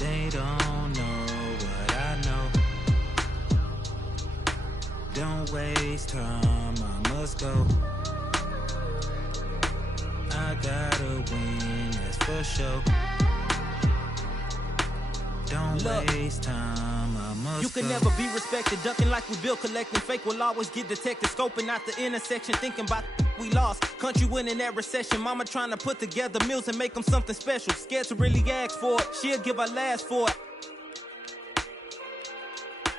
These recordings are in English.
They don't know what I know. Don't waste time, I must go. I gotta win, that's for sure. Don't waste time, I must You can go. never be respected, ducking like we built, collecting fake will always get detected, scoping out the intersection, thinking about we lost. Country winning that recession, mama trying to put together meals and make them something special. Scared to really ask for it, she'll give her last for it.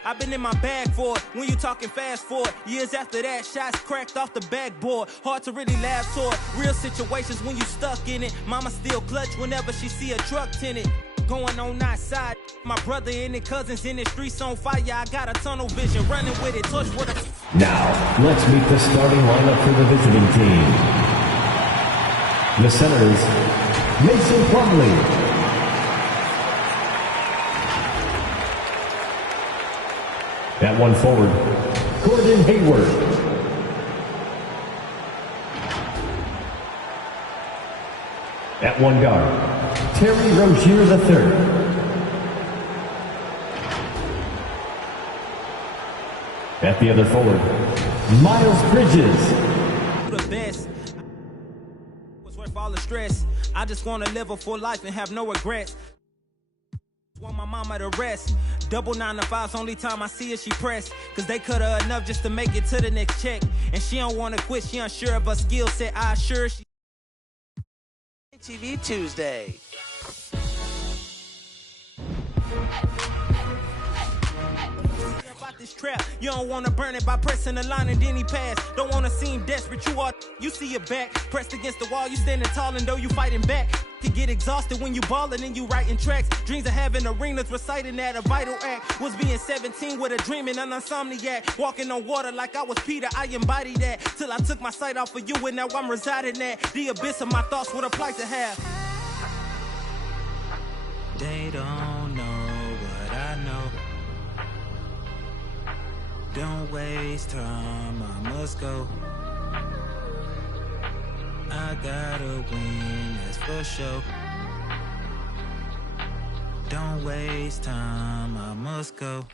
I've been in my bag for it, when you talking fast forward. Years after that, shots cracked off the backboard. Hard to really laugh toward real situations when you stuck in it. Mama still clutch whenever she see a truck tinted. Going on outside, my brother and his cousins in the streets on fire. I got a tunnel vision, running with it, touch with a... Now, let's meet the starting lineup for the visiting team. The centers, Mason Plumlee. At one forward, Gordon Hayward. At one guard, Terry Rozier III. At the other forward, Miles Bridges. The best was worth all the stress. I just want to live a full life and have no regrets. Want my mama to rest. Double 9 to 5's only time I see her she pressed. Cause they cut her enough just to make it to the next check. And she don't wanna quit, she unsure of her skill set. I assure she TV Tuesday. about this trap. You don't wanna burn it by pressing the line and then he pass. Don't wanna seem desperate, you see your back pressed against the wall, you standing tall and though you fighting back. You get exhausted when you ballin' and you writing tracks. Dreams of having arenas, reciting that a vital act. Was being 17 with a dream and an insomniac. Walking on water like I was Peter, I embodied that. Till I took my sight off of you and now I'm residing at the abyss of my thoughts, what a plight to have. They don't know what I know. Don't waste time, I must go. I gotta win, that's for sure. Don't waste time, I must go.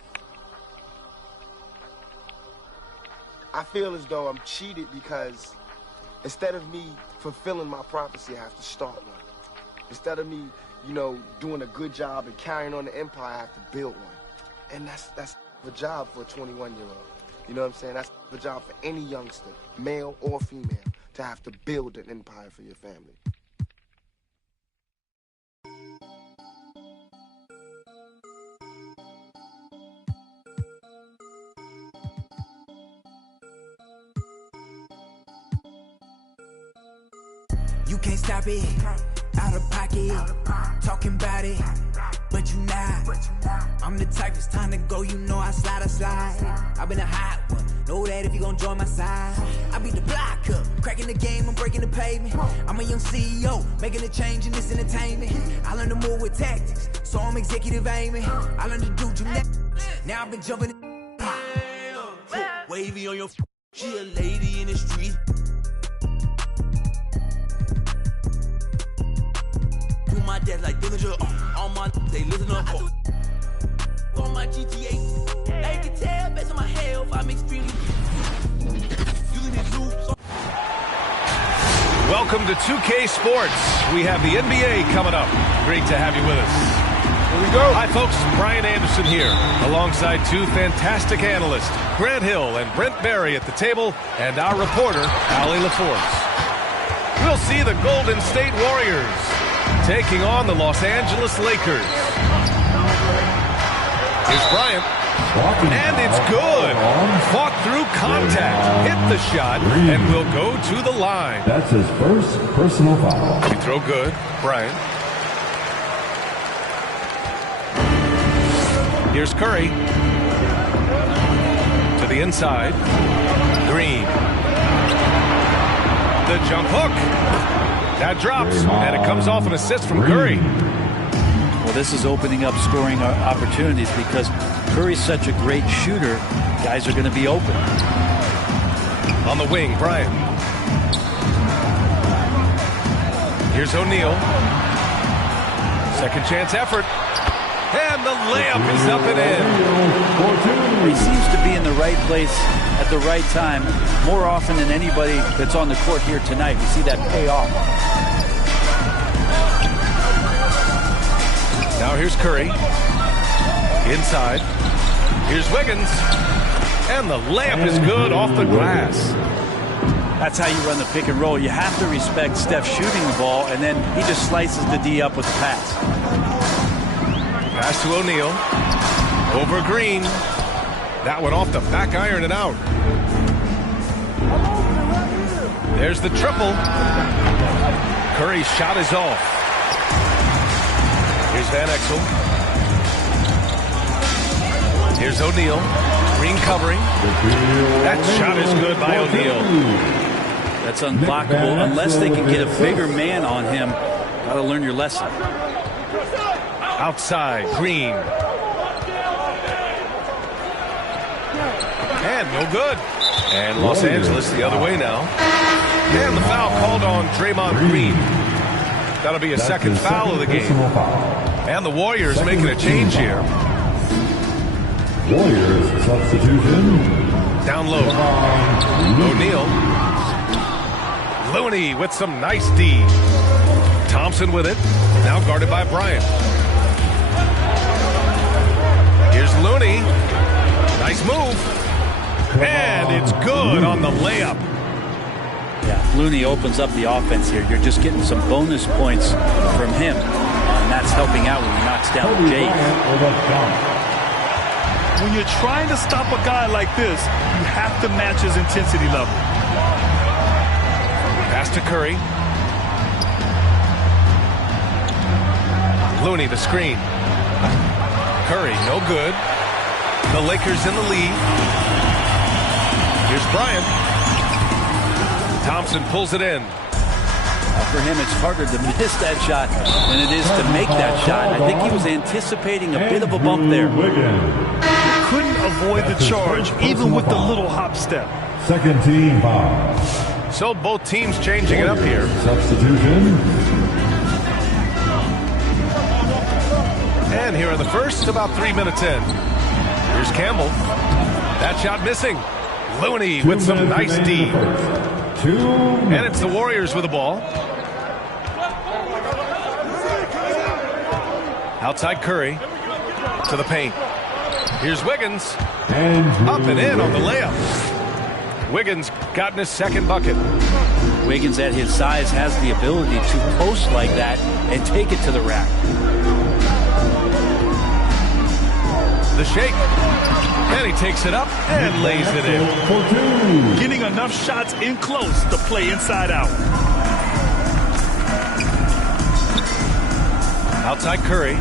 I feel as though I'm cheated because instead of me fulfilling my prophecy, I have to start one. Instead of me, you know, doing a good job and carrying on the empire, I have to build one. And that's the job for a 21-year-old. You know what I'm saying? That's the job for any youngster, male or female, to have to build an empire for your family. You can't stop it, out of pocket, talking about it, but you not. I'm the type, it's time to go, you know I slide. I've been a hot one, know that if you gon' join my side. I beat the block up, cracking the game, I'm breaking the pavement. I'm a young CEO, making a change in this entertainment. I learned to move with tactics, so I'm executive aiming. I learned to do gymnastics, now I've been jumping in. Wavy on your she a lady in the street. My dad like Dillinger, all my they listen up on my GTA. They can tell based on my health, I'm extremely using these loops. Welcome to 2K Sports. We have the NBA coming up. Great to have you with us. Here we go. Hi, folks. Brian Anderson here, alongside two fantastic analysts, Grant Hill and Brent Barry at the table, and our reporter, Allie LaForce. We'll see the Golden State Warriors taking on the Los Angeles Lakers. Here's Bryant. And it's good. Fought through contact. Hit the shot and will go to the line. That's his first personal foul. Free throw good. Bryant. Here's Curry. To the inside. Green. The jump hook. That drops, and it comes off an assist from Curry. Well, this is opening up scoring opportunities because Curry's such a great shooter. Guys are going to be open. On the wing, Bryant. Here's O'Neal. Second chance effort. And the layup is up and in. He seems to be in the right place at the right time more often than anybody that's on the court here tonight. You see that pay off. Now here's Curry. Inside. Here's Wiggins. And the layup is good off the glass. That's how you run the pick and roll. You have to respect Steph shooting the ball, and then he just slices the D up with the pass. Pass to O'Neal. Over Green. That one off the back iron and out. There's the triple. Curry's shot is off. Here's Van Exel. Here's O'Neal. Green covering. That shot is good by O'Neal. That's unblockable unless they can get a bigger man on him. Got to learn your lesson. Outside, Green. And no good. And Los Angeles the other way now. And the foul called on Draymond Green. That'll be a second foul of the game. And the Warriors making a change here. Warriors substitution. Down low. O'Neal. Looney with some nice D. Thompson with it. Now guarded by Bryant. Here's Looney. Nice move. And it's good on the layup. Yeah, Looney opens up the offense here. You're just getting some bonus points from him. And that's helping out when he knocks down Jay. When you're trying to stop a guy like this, you have to match his intensity level. Pass to Curry. Looney, the screen. Curry, no good. The Lakers in the lead. Here's Bryant. Thompson pulls it in. For him, it's harder to miss that shot than it is to make that shot. I think he was anticipating a bit of a bump there. Couldn't avoid the charge, even with the little hop step. Second team foul. So both teams changing it up here. Substitution. And here in the first, about 3 minutes in. Here's Campbell. That shot missing. Looney with some nice D. And it's the Warriors with the ball. Outside Curry. To the paint. Here's Wiggins. Up and in on the layup. Wiggins gotten his second bucket. Wiggins at his size has the ability to post like that and take it to the rack. The shake. And he takes it up and lays it in. Getting enough shots in close to play inside out. Outside Curry.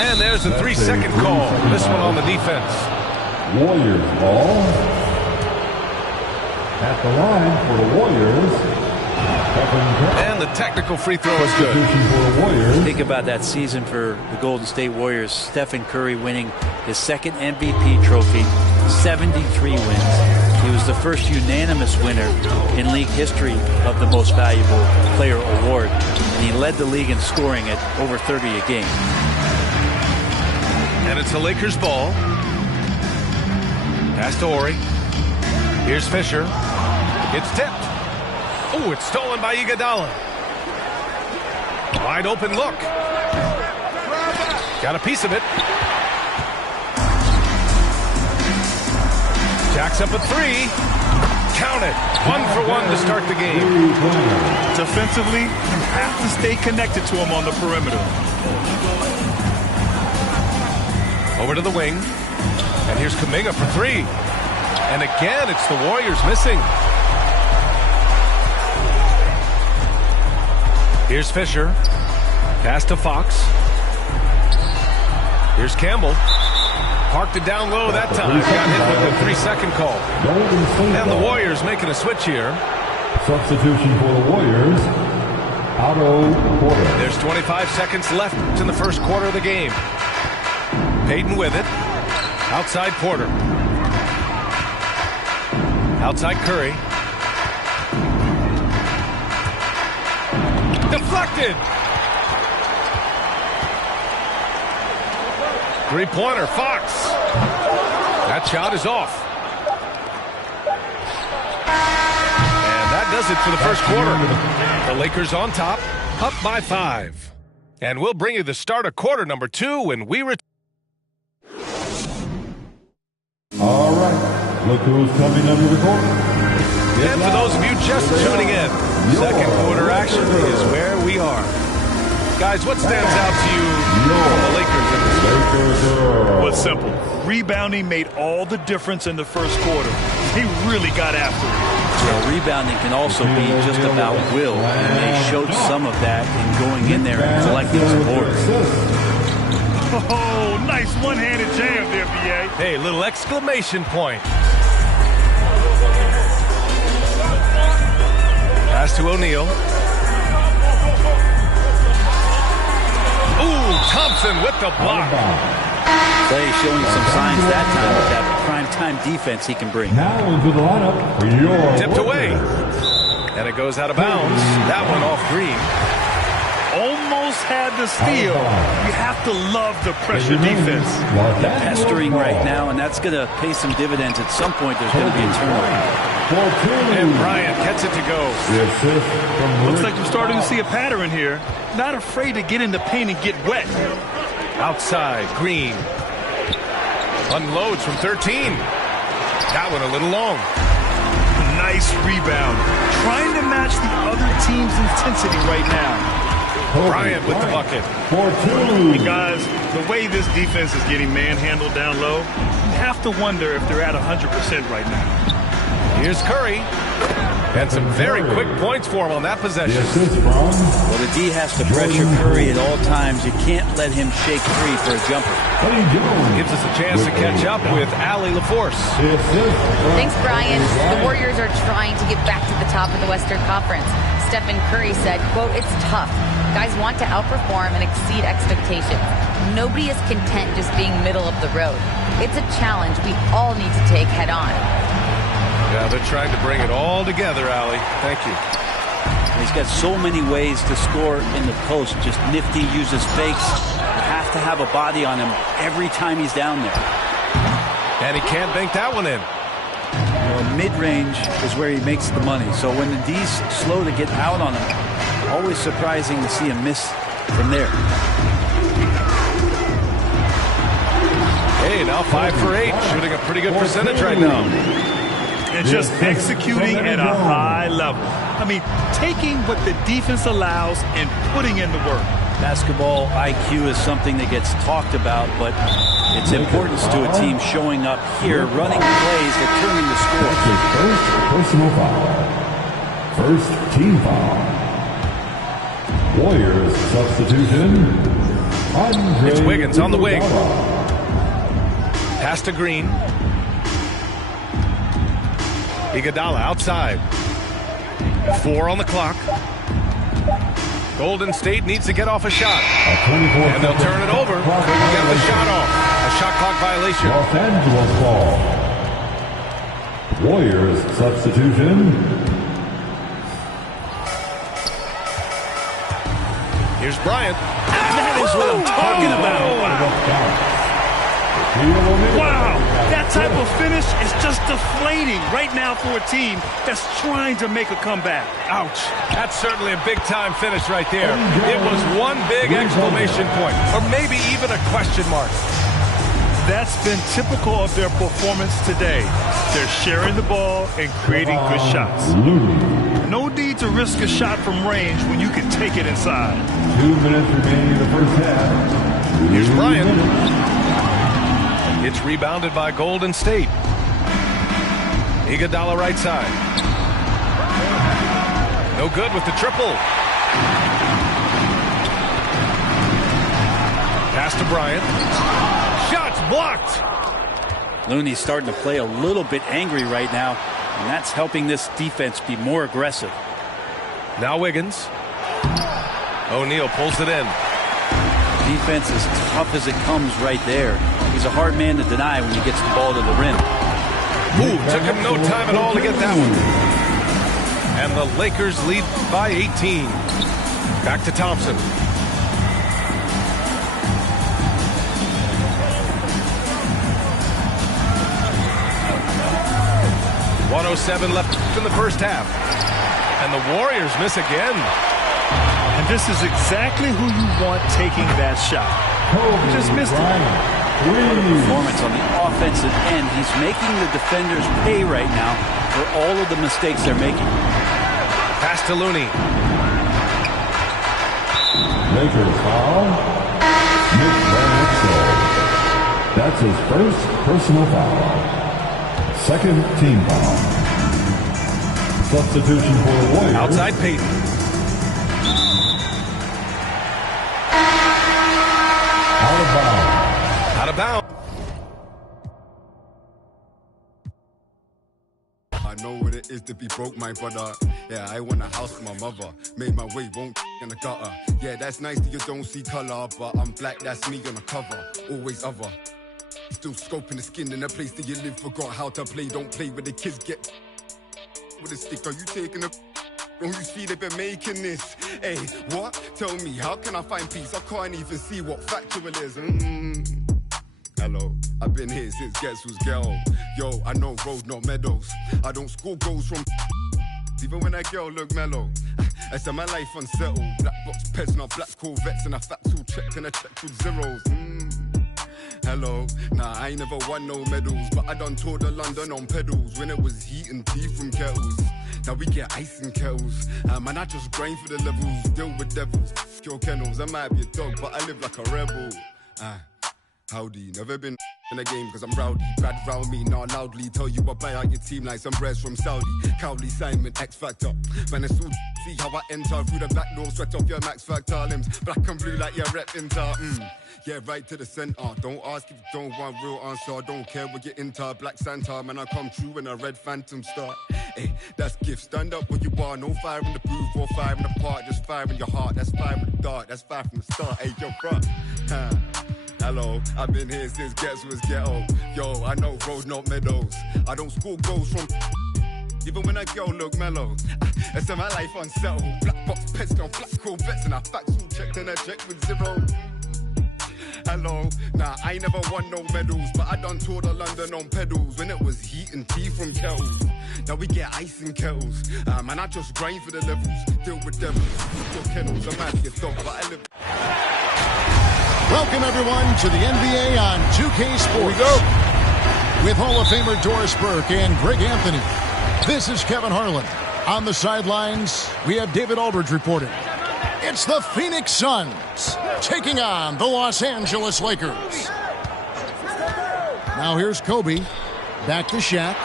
And there's a 3-second call. This one on the defense. Warriors ball. At the line for the Warriors. And the technical free throw is good. Think about that season for the Golden State Warriors. Stephen Curry winning his second MVP trophy, 73 wins. He was the first unanimous winner in league history of the Most Valuable Player award. And he led the league in scoring at over 30 a game. And it's the Lakers ball. Pass to Horry. Here's Fisher. It's tipped. Oh, it's stolen by Iguodala. Wide open look. Got a piece of it. Jacks up a three. Count it. 1 for 1 to start the game. Defensively, you have to stay connected to him on the perimeter. Over to the wing. And here's Kuminga for 3. And again, it's the Warriors missing. Here's Fisher. Pass to Fox. Here's Campbell. Parked it down low that time. Got hit with the 3-second call. And the Warriors making a switch here. Substitution for the Warriors. Otto Porter. There's 25 seconds left in the first quarter of the game. Payton with it. Outside Porter. Outside Curry. Deflected. Three-pointer, Fox. That shot is off. And that does it for the first quarter. The Lakers on top, up by 5. And we'll bring you the start of quarter number 2 when we return. All right, look who's coming under the court. And for those of you just tuning in, second quarter action is where we are. Guys, what stands out to you from the Lakers in this game? Well, it's simple. Rebounding made all the difference in the first quarter. He really got after it. Well, rebounding can also be just about will, and they showed some of that in going in there and collecting some boards. Oh, nice one-handed jam there, B.A. Hey, little exclamation point. Pass to O'Neal. Ooh, Thompson with the block. Clay showing some signs that time with that prime-time defense he can bring. Now into the lineup for your Tipped away. And it goes out of bounds. That one off Green. Almost had the steal. You have to love the pressure defense. They're pestering right now, and that's going to pay some dividends. At some point, there's going to be a turnover. And Bryant gets it to go. Looks like we're starting to see a pattern here. Not afraid to get in the paint and get wet. Outside, Green. Unloads from 13. That one a little long. Nice rebound. Trying to match the other team's intensity right now. Bryant with the bucket. And guys, the way this defense is getting manhandled down low, you have to wonder if they're at 100% right now. Here's Curry. And some very quick points for him on that possession. Well, the D has to pressure Curry at all times. You can't let him shake free for a jumper. Gives us a chance to catch up with Allie LaForce. Thanks, Brian. The Warriors are trying to get back to the top of the Western Conference. Stephen Curry said, quote, "It's tough. Guys want to outperform and exceed expectations. Nobody is content just being middle of the road. It's a challenge we all need to take head on." Yeah, they're trying to bring it all together, Allie. Thank you. He's got so many ways to score in the post. Just nifty, uses fakes. You have to have a body on him every time he's down there. And he can't bank that one in. Well, mid-range is where he makes the money. So when the D's slow to get out on him, always surprising to see him miss from there. Hey, now 5 for 8. Shooting a pretty good percentage right now. And just executing at a high level. I mean, taking what the defense allows and putting in the work. Basketball IQ is something that gets talked about, but its importance to a team showing up here, running plays that turn into scores. First personal foul. First team foul. Warriors substitution. It's Wiggins on the wing. Pass to Green. Iguodala outside. 4 on the clock. Golden State needs to get off a shot. And they'll turn it over. Couldn't get the shot off. A shot clock violation. Los Angeles ball. Warriors substitution. Here's Bryant. That is what I'm talking about. Wow, that type of finish is just deflating right now for a team that's trying to make a comeback. Ouch. That's certainly a big-time finish right there. It was one big exclamation point, or maybe even a question mark. That's been typical of their performance today. They're sharing the ball and creating good shots. No need to risk a shot from range when you can take it inside. 2 minutes remaining in the first half. Here's Bryant. It's rebounded by Golden State. Iguodala right side. No good with the triple. Pass to Bryant. Shots blocked. Looney's starting to play a little bit angry right now, and that's helping this defense be more aggressive. Now Wiggins. O'Neal pulls it in. Defense as tough as it comes right there. He's a hard man to deny when he gets the ball to the rim. Ooh, took him no time at all to get that one. And the Lakers lead by 18. Back to Thompson. 1:07 left in the first half. And the Warriors miss again. And this is exactly who you want taking that shot. He just missed it. What a performance on the offensive end. He's making the defenders pay right now for all of the mistakes they're making. Pass to Looney. Lakers foul. Nba2k22. That's his first personal foul. Second team foul. Substitution for the Warriors. Outside Payton. Out of bounds. Out of bounds. I know what it is to be broke, my brother. Yeah, I want a house for my mother. Made my way, won't in the gutter. Yeah, that's nice that you don't see color, but I'm black, that's me on the cover. Always other. Still scoping the skin in the place that you live. Forgot how to play, don't play with the kids get with a stick. Are you taking a... Don't you see they've been making this? Hey, what? Tell me, how can I find peace? I can't even see what factual is. Hello, I've been here since Guess Who's Ghetto. Yo, I know road, not meadows. I don't score goals from even when that girl look mellow. I said my life unsettled. Black box pets, not black Corvettes, and a factual check and a check with zeros. Hello, nah, I ain't never won no medals, but I done toured of London on pedals when it was heat and tea from kettles. Now we get ice in kettles. Man, I just grind for the levels, deal with devils, kill kennels. I might be a dog, but I live like a rebel. Howdy, never been in a game cause I'm rowdy. Brad round me, not loudly. Tell you I buy out your team like some breads from Saudi. Cowley, Simon, X Factor. Man, it's all see how I enter through the back door. Sweat off your Max Factor limbs. Black and blue like your rep Inter. Yeah, right to the center. Don't ask if you don't want real answer. Don't care what you're into. Black Santa, man, I come true when a red phantom start. Hey, that's gift. Stand up where you are. No fire in the booth or fire in the park. Just fire in your heart. That's fire in the dark. That's fire from the start. Hey, yo, bruh. Hello, I've been here since Gets was ghetto. Yo, I know road, not meadows. I don't score goals from even when a girl look mellow. I said my life unsettled. Black box pets, no black Corvettes, and I factual checked and I checked with zero. Hello, nah, I ain't never won no medals, but I done toured of London on pedals when it was heat and tea from kettles. Now we get ice in kettles. Man, I just grind for the levels, deal with devils, kill kennels. I might be a dog, but I live. Welcome, everyone, to the NBA on 2K Sports. Here we go. With Hall of Famer Doris Burke and Greg Anthony. This is Kevin Harlan. On the sidelines, we have David Aldridge reporting. It's the Phoenix Suns taking on the Los Angeles Lakers. Now here's Kobe. Back to Shaq.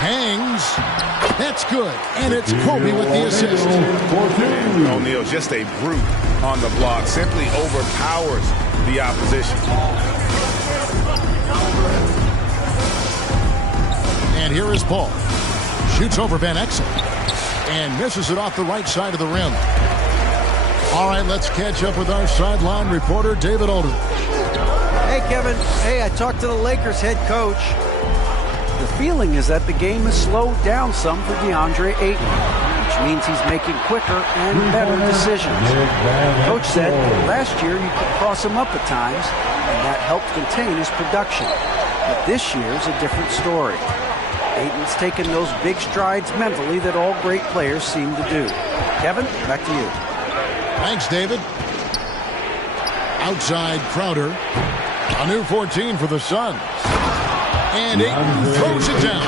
Hangs. That's good. And it's Kobe with the assist. O'Neal, just a brute on the block. Simply overpowers the opposition. And here is Paul. Shoots over Van Exel. And misses it off the right side of the rim. All right, let's catch up with our sideline reporter, David Aldridge. Hey, Kevin. Hey, I talked to the Lakers head coach. The feeling is that the game has slowed down some for DeAndre Ayton, which means he's making quicker and better decisions. Coach said last year you could cross him up at times, and that helped contain his production. But this year's a different story. Ayton's taken those big strides mentally that all great players seem to do. Kevin, back to you. Thanks, David. Outside Crowder. A new 14 for the Suns. And Ayton throws it down.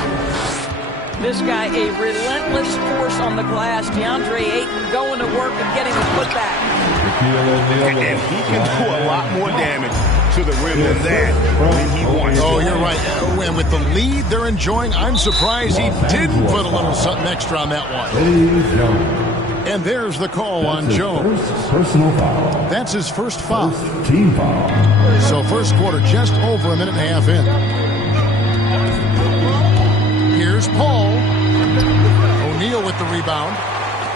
This guy, a relentless force on the glass. DeAndre Ayton going to work and getting the putback. And he can do a lot more damage to the rim than that when he wants to. Oh, you're right. And with the lead they're enjoying, I'm surprised he didn't put a little something extra on that one. And there's the call on Jones. Personal foul. That's his first foul. First team foul. So first quarter just over a minute and a half in. Here's Paul. O'Neal with the rebound.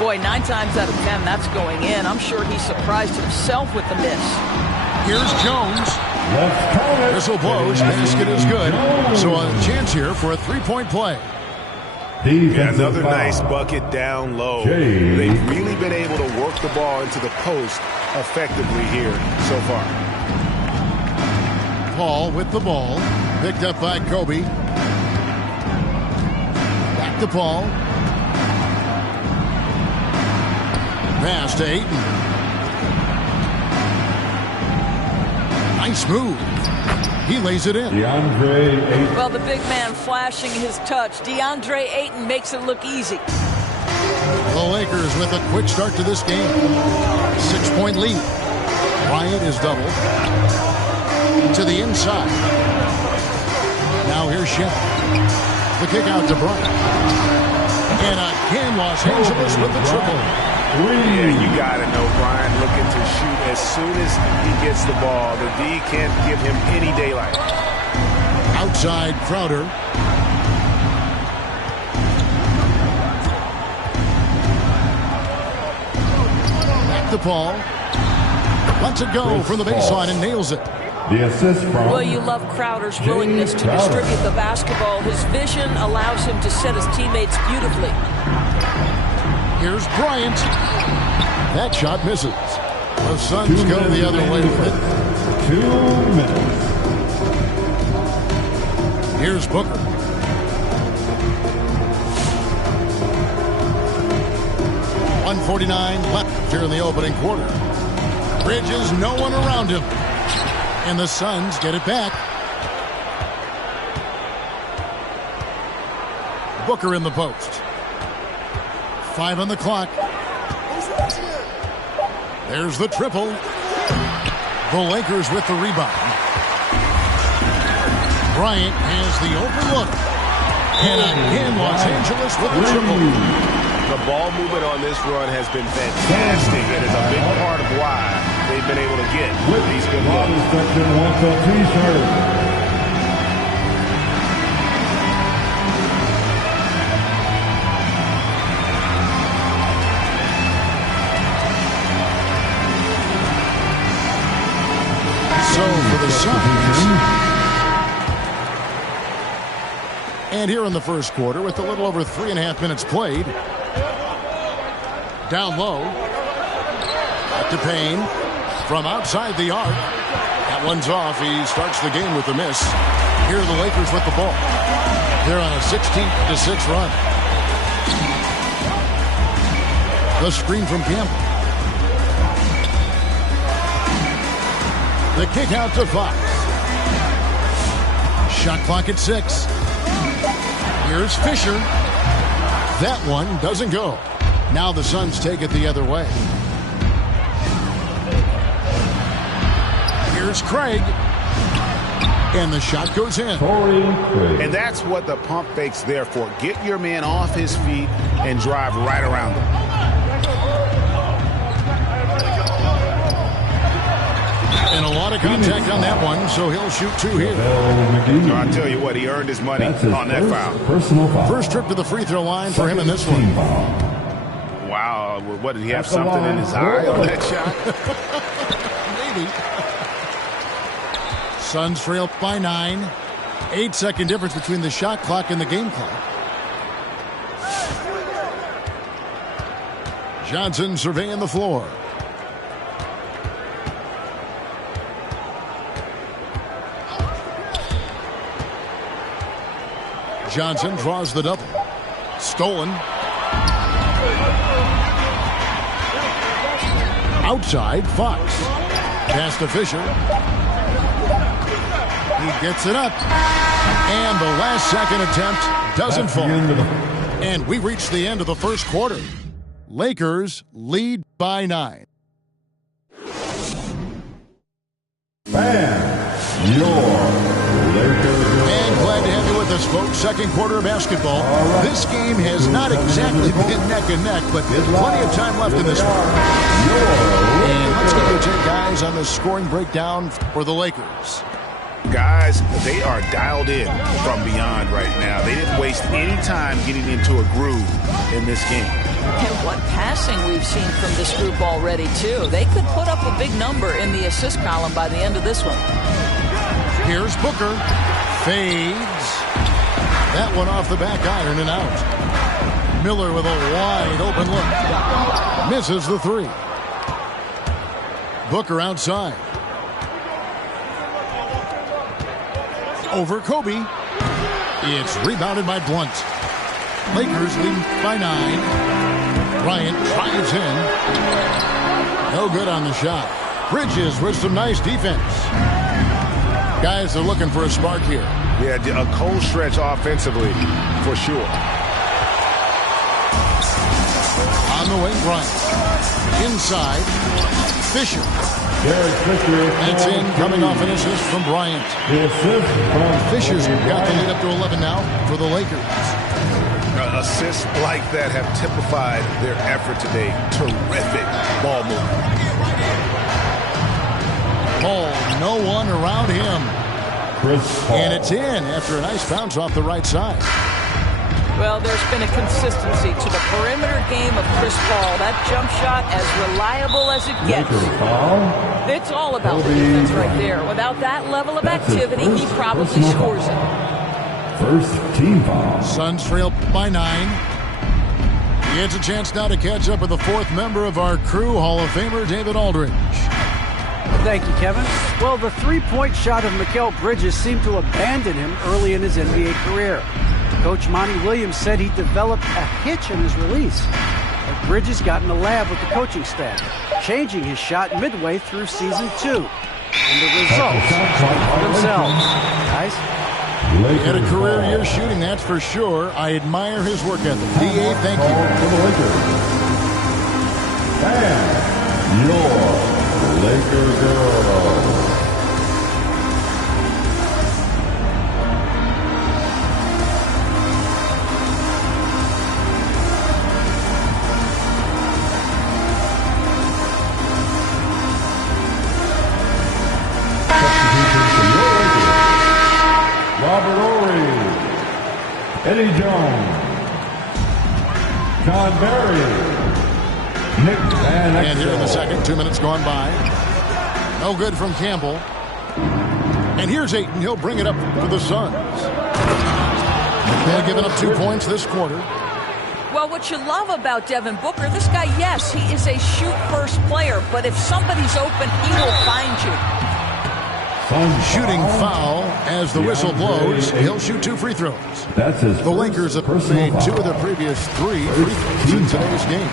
Boy, 9 times out of 10, that's going in. I'm sure he surprised himself with the miss. Here's Jones. Whistle blows. Basket is good. So a chance here for a three-point play. Yeah, another nice bucket down low. They've really been able to work the ball into the post effectively here so far. Paul with the ball. Picked up by Kobe. Back to Paul. Pass to Ayton. Nice move. He lays it in. DeAndre Ayton. Well, the big man flashing his touch. DeAndre Ayton makes it look easy. The Lakers with a quick start to this game. 6-point lead. Bryant is doubled. To the inside. Now here's Shep. The kick out to Bryant. And again, Los Angeles with the triple. Yeah, you got to know Bryant looking to shoot as soon as he gets the ball. The D can't give him any daylight. Outside Crowder. Back to Paul. Lets it go from the baseline and nails it. The assist from Well, you love Crowder's willingness to distribute the basketball. His vision allows him to set his teammates beautifully. Here's Bryant. That shot misses. The Suns go the other way with it. 2 minutes. Here's Booker. .149 left here in the opening quarter. Bridges, no one around him. And the Suns get it back. Booker in the post. 5 on the clock. There's the triple. The Lakers with the rebound. Bryant has the open look. And again, Los Angeles with the triple. The ball movement on this run has been fantastic. It is a big part of why they've been able to get these good looks. So for the Suns. And here in the first quarter, with a little over 3.5 minutes played. Down low. Back to Payne. From outside the arc. That one's off. He starts the game with a miss. Here are the Lakers with the ball. They're on a 16-6 run. The screen from Campbell. The kick out to Fox. Shot clock at 6. Here's Fisher. That one doesn't go. Now the Suns take it the other way. Here's Craig. And the shot goes in. And that's what the pump fake's there for. Get your man off his feet and drive right around him. And a lot of contact on that one, so he'll shoot 2 here. No, I tell you what, he earned his money on that foul. Personal foul. First trip to the free throw line for him in this one. Wow, what, did he have something in his eye on that shot? Maybe. Suns trail by 9. 8-second difference between the shot clock and the game clock. Johnson surveying the floor. Johnson draws the double. Stolen. Outside, Fox. Pass to Fisher. He gets it up. And the last second attempt doesn't fall. And we reach the end of the first quarter. Lakers lead by 9. Fans, your Lakers. And glad to have you with us, folks. Second quarter of basketball. This game has not exactly been neck and neck, but plenty of time left in this one. And let's get your take, guys, on the scoring breakdown for the Lakers. Guys, they are dialed in from beyond right now. They didn't waste any time getting into a groove in this game. And what passing we've seen from this group already, too. They could put up a big number in the assist column by the end of this one. Here's Booker. Fades. That one off the back iron and out. Miller with a wide open look. Misses the 3. Booker outside. Over Kobe. It's rebounded by Blunt. Lakers leading by 9. Bryant drives in. No good on the shot. Bridges with some nice defense. Guys are looking for a spark here. Yeah, a cold stretch offensively, for sure. On the wing, Bryant. Inside, Fisher. That's in, coming off an assist from Bryant. Fisher's got the lead up to 11 now for the Lakers. Assists like that have typified their effort today. Terrific ball movement. Paul, no one around him. And it's in after a nice bounce off the right side. Well, there's been a consistency to the perimeter game of Chris Paul. That jump shot as reliable as it gets. It's all about the defense right there. Without that level of activity, he probably scores it. First team foul. Suns trail by 9. He gets a chance now to catch up with the fourth member of our crew, Hall of Famer David Aldridge. Thank you, Kevin. Well, the three-point shot of Mikal Bridges seemed to abandon him early in his NBA career. Coach Monty Williams said he developed a hitch in his release. But Bridges got in the lab with the coaching staff, changing his shot midway through season 2. And the results speak for themselves. Guys? He had a career year shooting, that's for sure. I admire his work ethic. D.A., thank you. For the Lakers. And your Laker girl. Robert Ory, Eddie Jones, John Barry, Nick Van Exel. And here in the second, 2 minutes gone by. No good from Campbell. And here's Ayton. He'll bring it up for the Suns. They've given up 2 points this quarter. Well, what you love about Devin Booker, this guy, yes, he is a shoot-first player, but if somebody's open, he will find you. Shooting foul as the whistle blows. He'll shoot 2 free throws. That's his the Lakers have made 2 of their previous 3 free throws in today's game.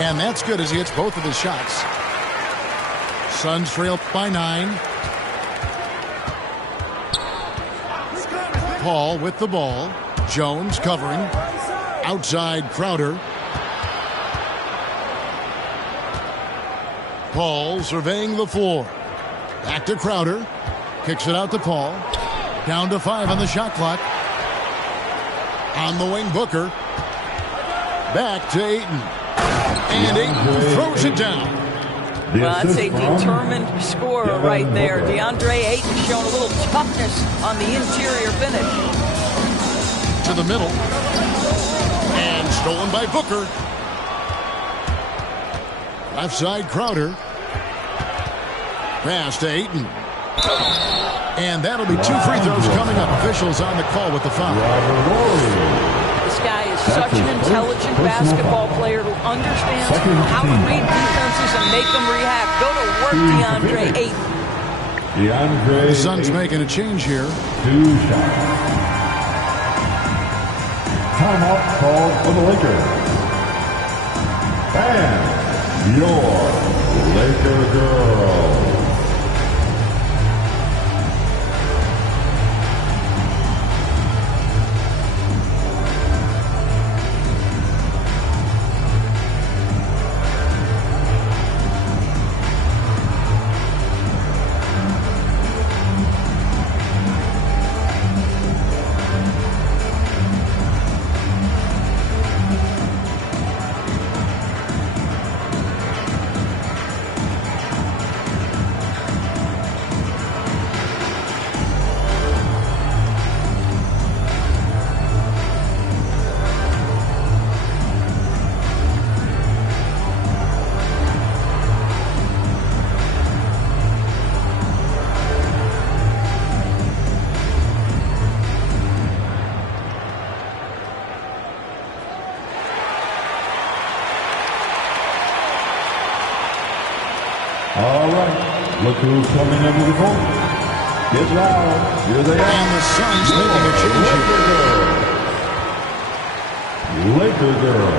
And that's good as he hits both of his shots. Suns trail by 9. Paul with the ball. Jones covering. Outside Crowder. Paul surveying the floor. Back to Crowder. Kicks it out to Paul. Down to 5 on the shot clock. On the wing, Booker. Back to Ayton. And Ayton throws it down. Well, that's a determined scorer right there. DeAndre Ayton showing a little toughness on the interior finish. To the middle. And stolen by Booker. Left side, Crowder. Pass to Ayton. And that'll be 2 free throws coming up. Officials on the call with the foul. This guy is such an intelligent basketball player who understands how to read defenses and make them react. Go to work, DeAndre Ayton. The Suns making a change here. 2 shots. Timeout called for the Lakers. And your Laker girl. All right, look who's coming into the court. Get loud. Here they are. And the Suns making a change here. Laker girl.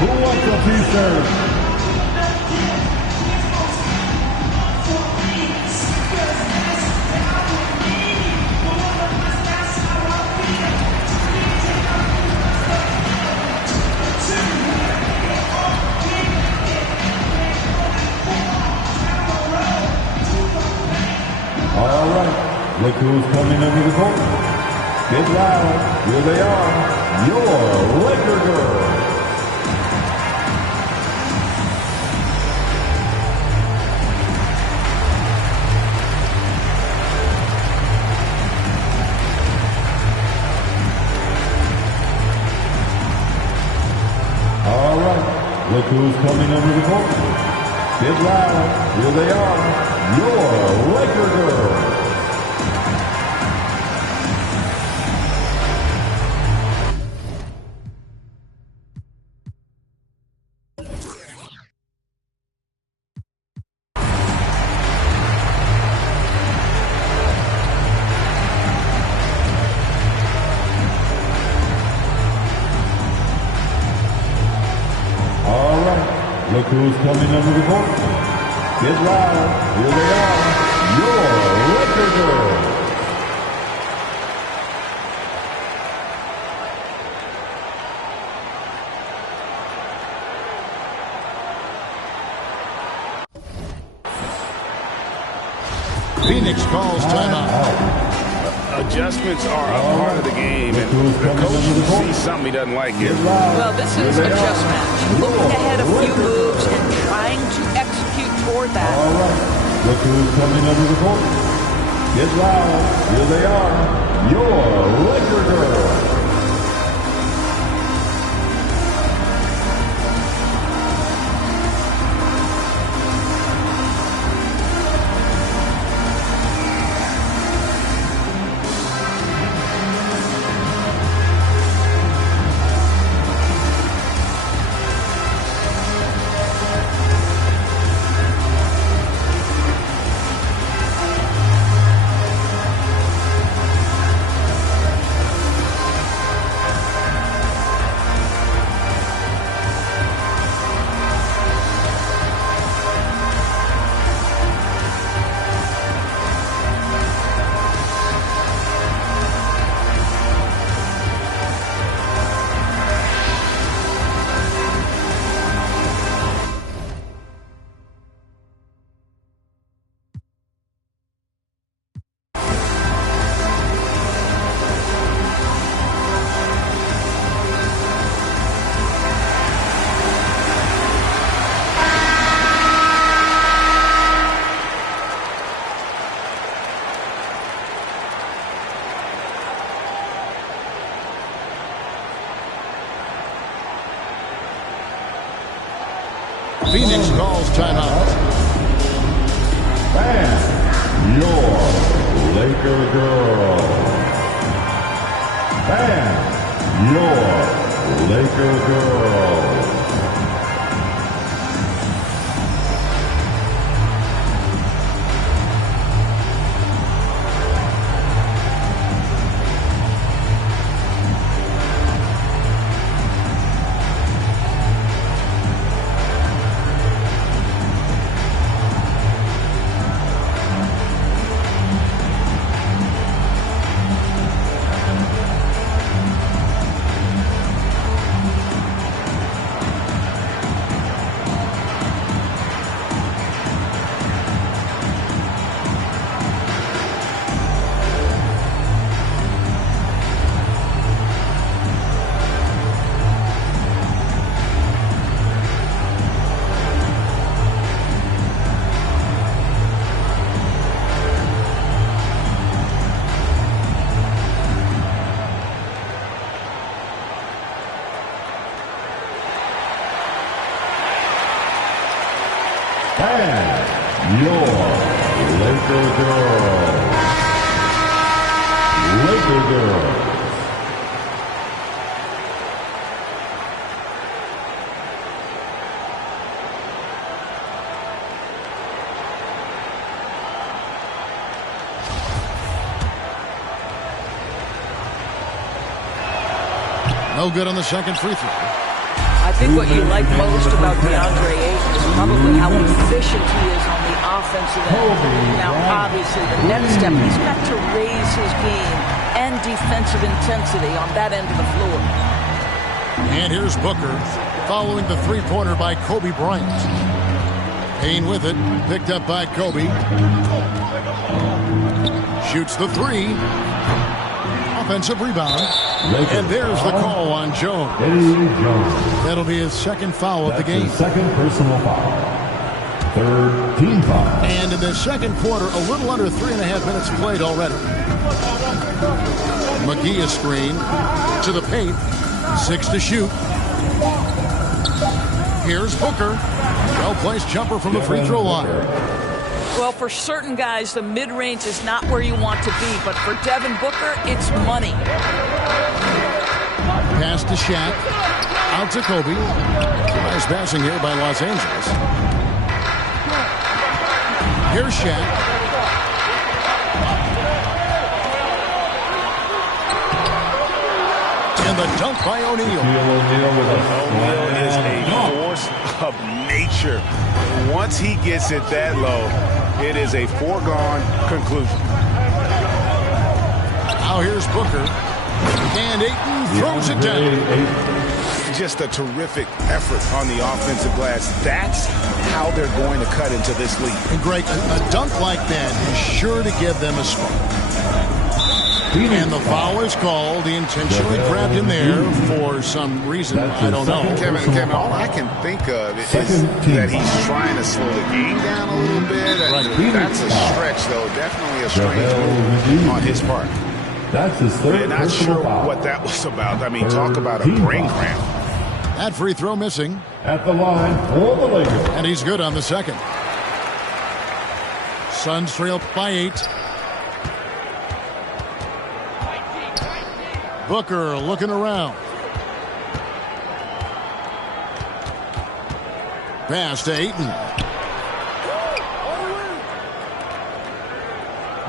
Who wants a t-shirt? All right, look who's coming under the court. Get loud, here they are, your Laker girls. All right, look who's coming under the court. Get loud, here they are, your Laker girls. Look who's coming under the court. Get loud. Here they are. Your Laker girls. Phoenix calls timeout. Adjustments are a part of the game, and the coach sees something he doesn't like here. Well, this is a chess match. Looking ahead a few moves and trying to execute toward that. All right. Look who's coming under the court. Get loud. Here they are. Your Laker girls. Phoenix calls timeout. And your Laker girls. And your Laker girls. And your Laker girls. Laker girls. No good on the second free throw. I think what you like most about DeAndre Ayton is probably how efficient he is on the offensive end. Now, obviously, the next step, he's got to raise his game and defensive intensity on that end of the floor. And here's Booker following the three-pointer by Kobe Bryant. Payne with it, picked up by Kobe. Shoots the three. Offensive rebound. And there's the call on Jones. That'll be his second foul of the game. Second personal foul. Third team foul. And in the second quarter, a little under 3.5 minutes played already. McGee a screen to the paint. 6 to shoot. Here's Booker. Well-placed jumper from the free throw line. Well, for certain guys, the mid-range is not where you want to be, but for Devin Booker, it's money. Pass to Shaq. Out to Kobe. Nice passing here by Los Angeles. Here's Shaq. And the dunk by O'Neal. O'Neal is a force of nature. Once he gets it that low, it is a foregone conclusion. Now here's Booker. And Ayton throws it down. Just a terrific effort on the offensive glass. That's how they're going to cut into this league. And Greg, a dunk like that is sure to give them a spark. And the foul is called. He intentionally grabbed him there for some reason. I don't know. Kevin, all I can think of is that he's trying to slow the game down a little bit. That's a stretch, though. Definitely a strange move on his part. That's his third. Not sure what that was about. I mean, talk about a brain cramp. That free throw missing. At the line for the Lakers. And he's good on the second. Suns trail by 8. Booker looking around. Pass to Ayton.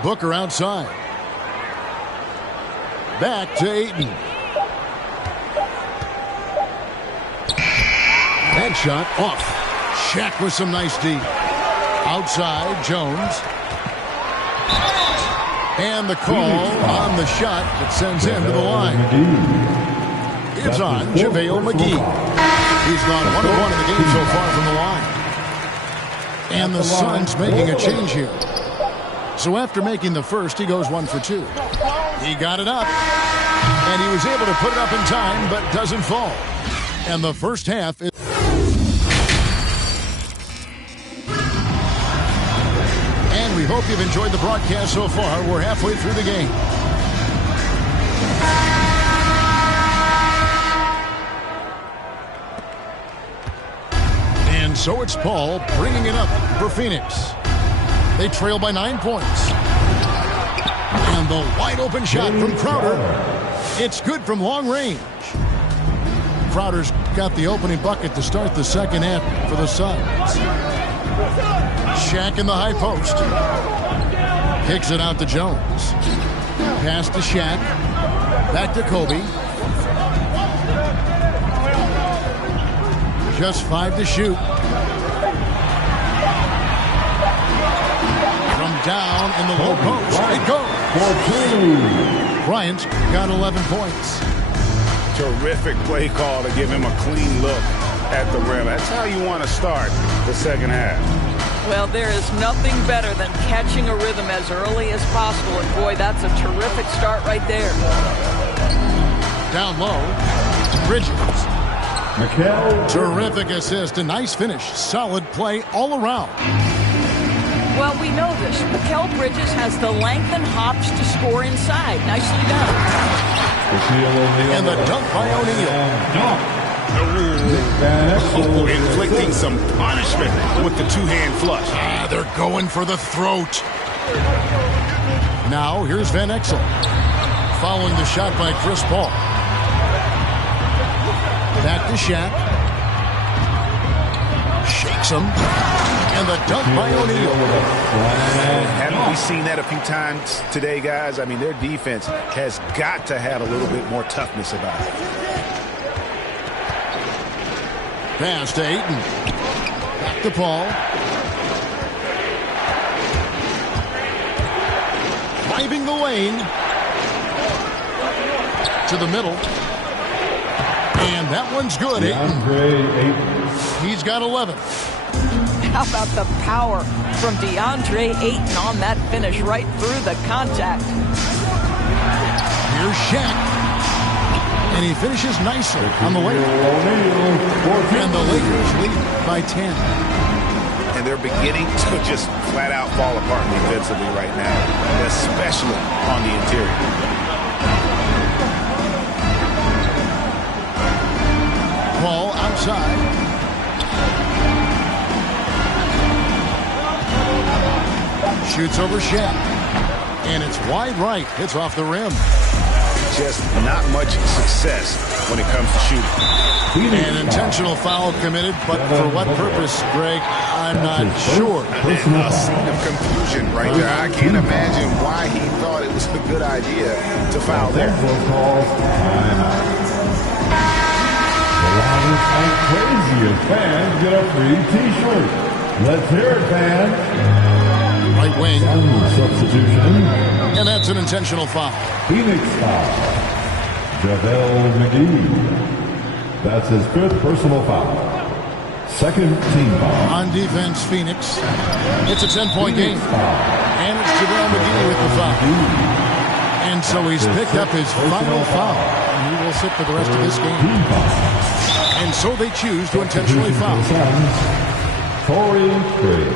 Booker outside. Back to Ayton. That shot off. Shaq with some nice D. Outside, Jones. And the call on the shot that sends him to the line. It's on JaVale McGee. He's gone 1-1 in the game so far from the line. And the Suns making a change here. So after making the first, he goes 1 for 2. He got it up. And he was able to put it up in time, but doesn't fall. And the first half is... We hope you've enjoyed the broadcast so far. We're halfway through the game. And so it's Paul bringing it up for Phoenix. They trail by 9 points. And the wide open shot from Crowder. It's good from long range. Crowder's got the opening bucket to start the second half for the Suns. Shaq in the high post. Kicks it out to Jones. Pass to Shaq. Back to Kobe. Just 5 to shoot. From down in the low post. It goes. Bryant got 11 points. Terrific play call to give him a clean look at the rim. That's how you want to start the second half. Well, there is nothing better than catching a rhythm as early as possible. And boy, that's a terrific start right there. Down low. Bridges. Terrific assist. A nice finish. Solid play all around. Well, we know this. Mikal Bridges has the length and hops to score inside. Nicely done. And the dunk by O'Neal. Inflicting some punishment with the two-hand flush. They're going for the throat. Now, here's Van Exel. Following the shot by Chris Paul. Back to Shaq. Shakes him. And the dunk by O'Neal. Haven't we seen that a few times today, guys? I mean, their defense has got to have a little bit more toughness about it. Pass to Ayton. Back to Paul. Driving the lane. To the middle. And that one's good. Ayton. He's got 11. How about the power from DeAndre Ayton on that finish right through the contact? Here's Shaq. And he finishes nicely on the way. And the Lakers lead by 10. And they're beginning to just flat out fall apart defensively right now, especially on the interior. Ball outside. Shoots over Shaq. And it's wide right. Hits off the rim. Just not much success when it comes to shooting. An intentional foul committed, but for what purpose, Greg? I'm not sure. A scene of confusion right there. I can't imagine why he thought it was a good idea to foul there. The loudest and craziest fans get a free T-shirt. Let's hear it, fans. Right wing. Substitution. And that's an intentional foul. Phoenix foul. JaVale McGee. That's his 5th personal foul. 2nd team foul. On defense, Phoenix. It's a 10-point game. And it's JaVale McGee with the foul. And so he's picked up his final foul. And he will sit for the rest of this game. And so they choose to intentionally foul. Torrey Craig.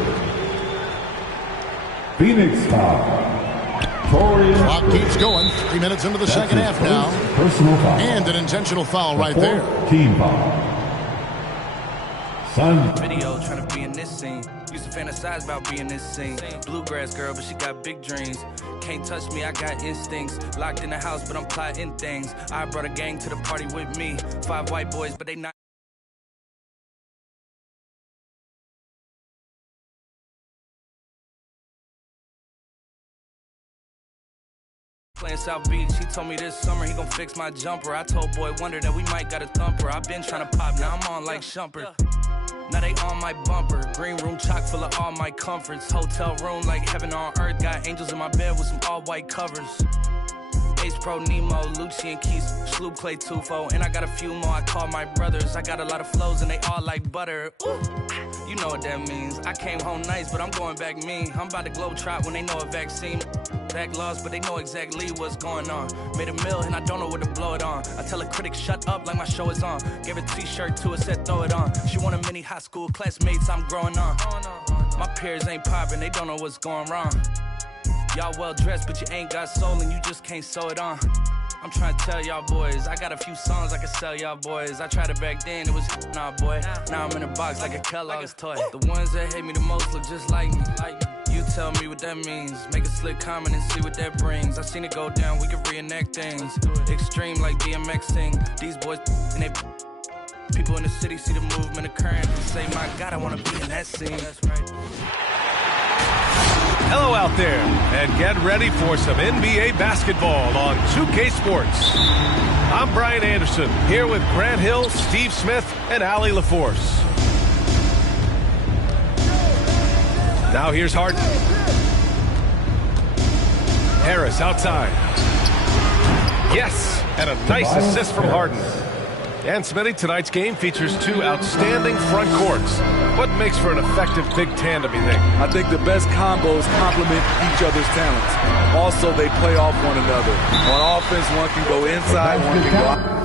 Phoenix foul. Clock keeps going. 3 minutes into the second half now. Personal foul. And an intentional foul right there. Team foul. Sun. Video trying to be in this scene. Used to fantasize about being this scene. Bluegrass girl, but she got big dreams. Can't touch me, I got instincts. Locked in the house, but I'm plotting things. I brought a gang to the party with me. 5 white boys, but they not. Playing South Beach, he told me this summer he gon' fix my jumper. I told Boy Wonder that we might got a thumper. I been trying to pop, now I'm on like Shumpert. Now they on my bumper. Green room chock full of all my comforts. Hotel room like heaven on earth. Got angels in my bed with some all white covers. Ace Pro Nemo, Lucci and Keys, Sloop Clay Tufo. And I got a few more I call my brothers. I got a lot of flows and they all like butter. Ooh. You know what that means. I came home nice, but I'm going back mean. I'm about to globe trot when they know a vaccine. Back lost, but they know exactly what's going on. Made a meal and I don't know where to blow it on. I tell a critic shut up like my show is on. Gave a t-shirt to her, said throw it on. She want a mini high school classmates, I'm growing on. My peers ain't popping, they don't know what's going wrong. Y'all well dressed, but you ain't got soul and you just can't sew it on. I'm trying to tell y'all boys, I got a few songs I can sell y'all boys. I tried it back then, it was nah boy. Now I'm in a box like a Kellogg's toy. The ones that hate me the most look just like me. You tell me what that means. Make a slick comment and see what that brings. I seen it go down, we can reenact things. Extreme like BMXing. These boys and they people in the city see the movement occurring and say, my God, I want to be in that scene. That's right. Hello out there, and get ready for some NBA basketball on 2K Sports. I'm Brian Anderson, here with Grant Hill, Steve Smith, and Allie LaForce. Now here's Harden. Harris outside. Yes, and a nice assist from Harden. And Smitty, tonight's game features 2 outstanding front courts. What makes for an effective big tandem, you think? I think the best combos complement each other's talents. Also, they play off one another. On offense, one can go inside, one can go out.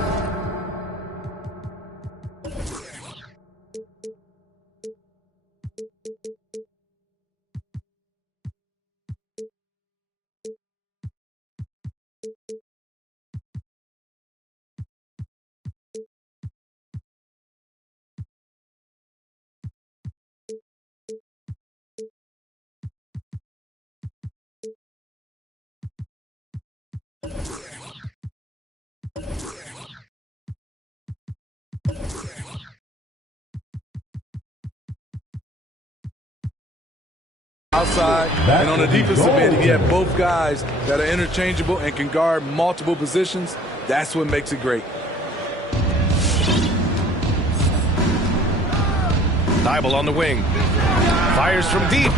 Outside, and on the defensive end, if you have both guys that are interchangeable and can guard multiple positions, that's what makes it great. Thibault on the wing. Fires from deep.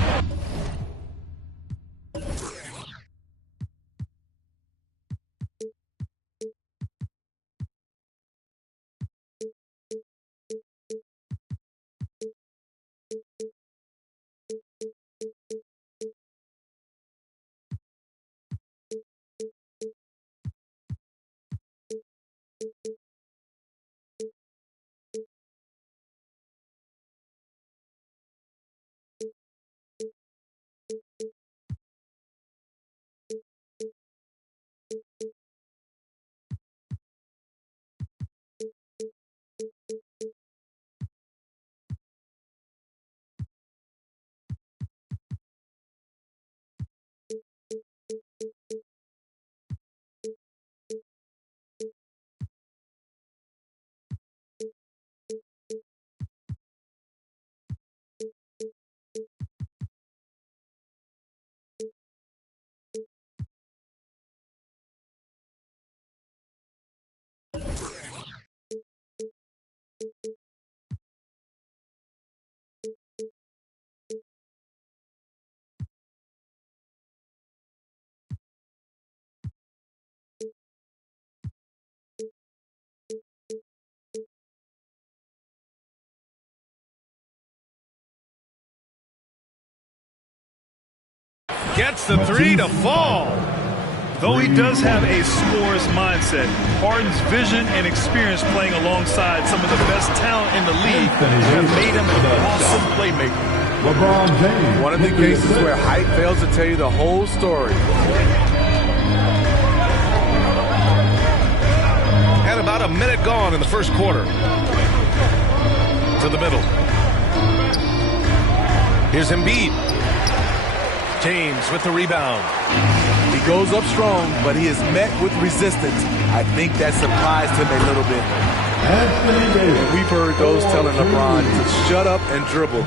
Gets the three to fall. Though he does have a scorer's mindset, Harden's vision and experience playing alongside some of the best talent in the league have made him an awesome playmaker. LeBron James. One of the cases where height fails to tell you the whole story. And about a minute gone in the first quarter. To the middle. Here's Embiid. James with the rebound. He goes up strong, but he is met with resistance. I think that surprised him a little bit. We've heard those telling LeBron to shut up and dribble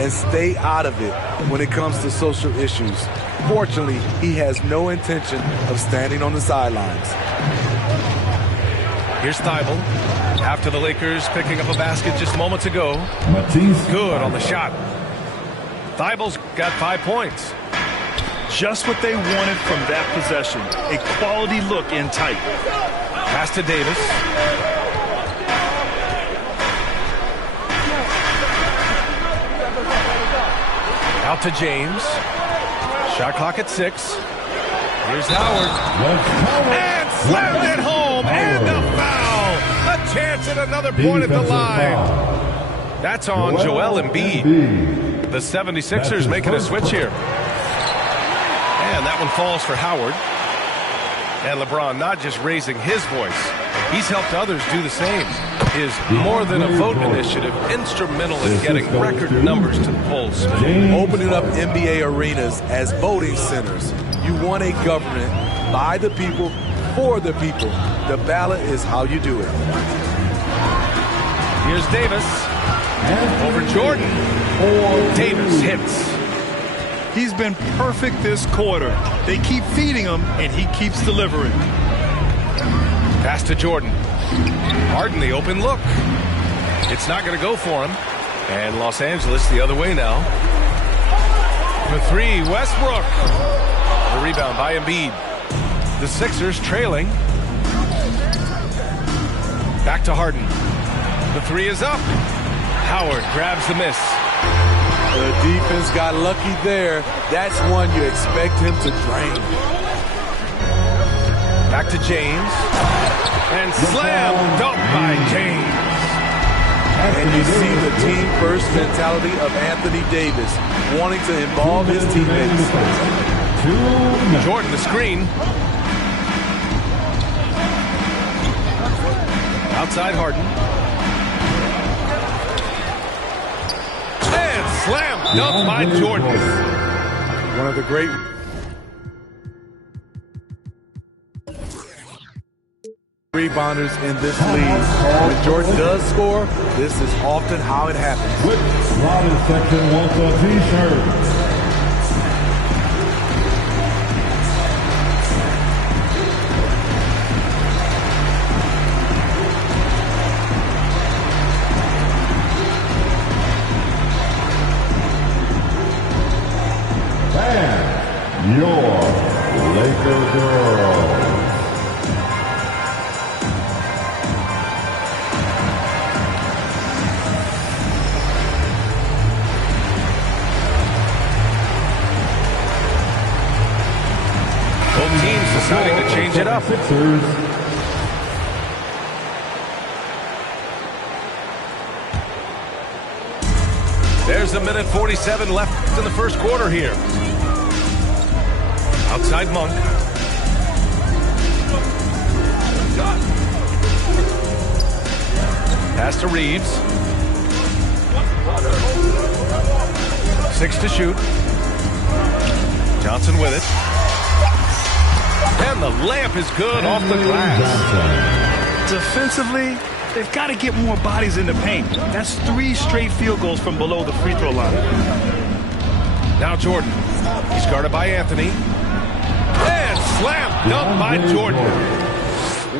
and stay out of it when it comes to social issues. Fortunately, he has no intention of standing on the sidelines. Here's Thibault. After the Lakers picking up a basket just moments ago. Good on the shot. Thibault's got 5 points. Just what they wanted from that possession. A quality look in tight. Pass to Davis. Out to James. Shot clock at 6. Here's Howard. And slammed it home. And the foul. A chance at another point at the line. That's on Joel Embiid. The 76ers making a switch here. And that one falls for Howard. And LeBron not just raising his voice. He's helped others do the same. His More Than a Vote initiative instrumental in getting record numbers to the polls. Opening up NBA arenas as voting centers. You want a government by the people, for the people. The ballot is how you do it. Here's Davis. Over Jordan. Davis hits. He's been perfect this quarter. They keep feeding him, and he keeps delivering. Pass to Jordan. Harden the open look. It's not going to go for him. And Los Angeles the other way now. The three, Westbrook. The rebound by Embiid. The Sixers trailing. Back to Harden. The three is up. Howard grabs the miss. The defense got lucky there. That's one you expect him to drain. Back to James. And slam dunk by James. And you see the team-first mentality of Anthony Davis, wanting to involve his teammates. Jordan the screen. Outside Harden. And slam dunk by Jordan. One of the great rebounders in this league. When Jordan does score, this is often how it happens. With Robin section wants a t-shirt. your Laker girls. Both teams deciding to change it up. There's a minute 47 left in the first quarter here. Outside Monk. Pass to Reeves. 6 to shoot. Johnson with it. And the layup is good off the glass. Defensively, they've got to get more bodies in the paint. That's 3 straight field goals from below the free throw line. Now Jordan. He's guarded by Anthony. And slam dunk by Jordan.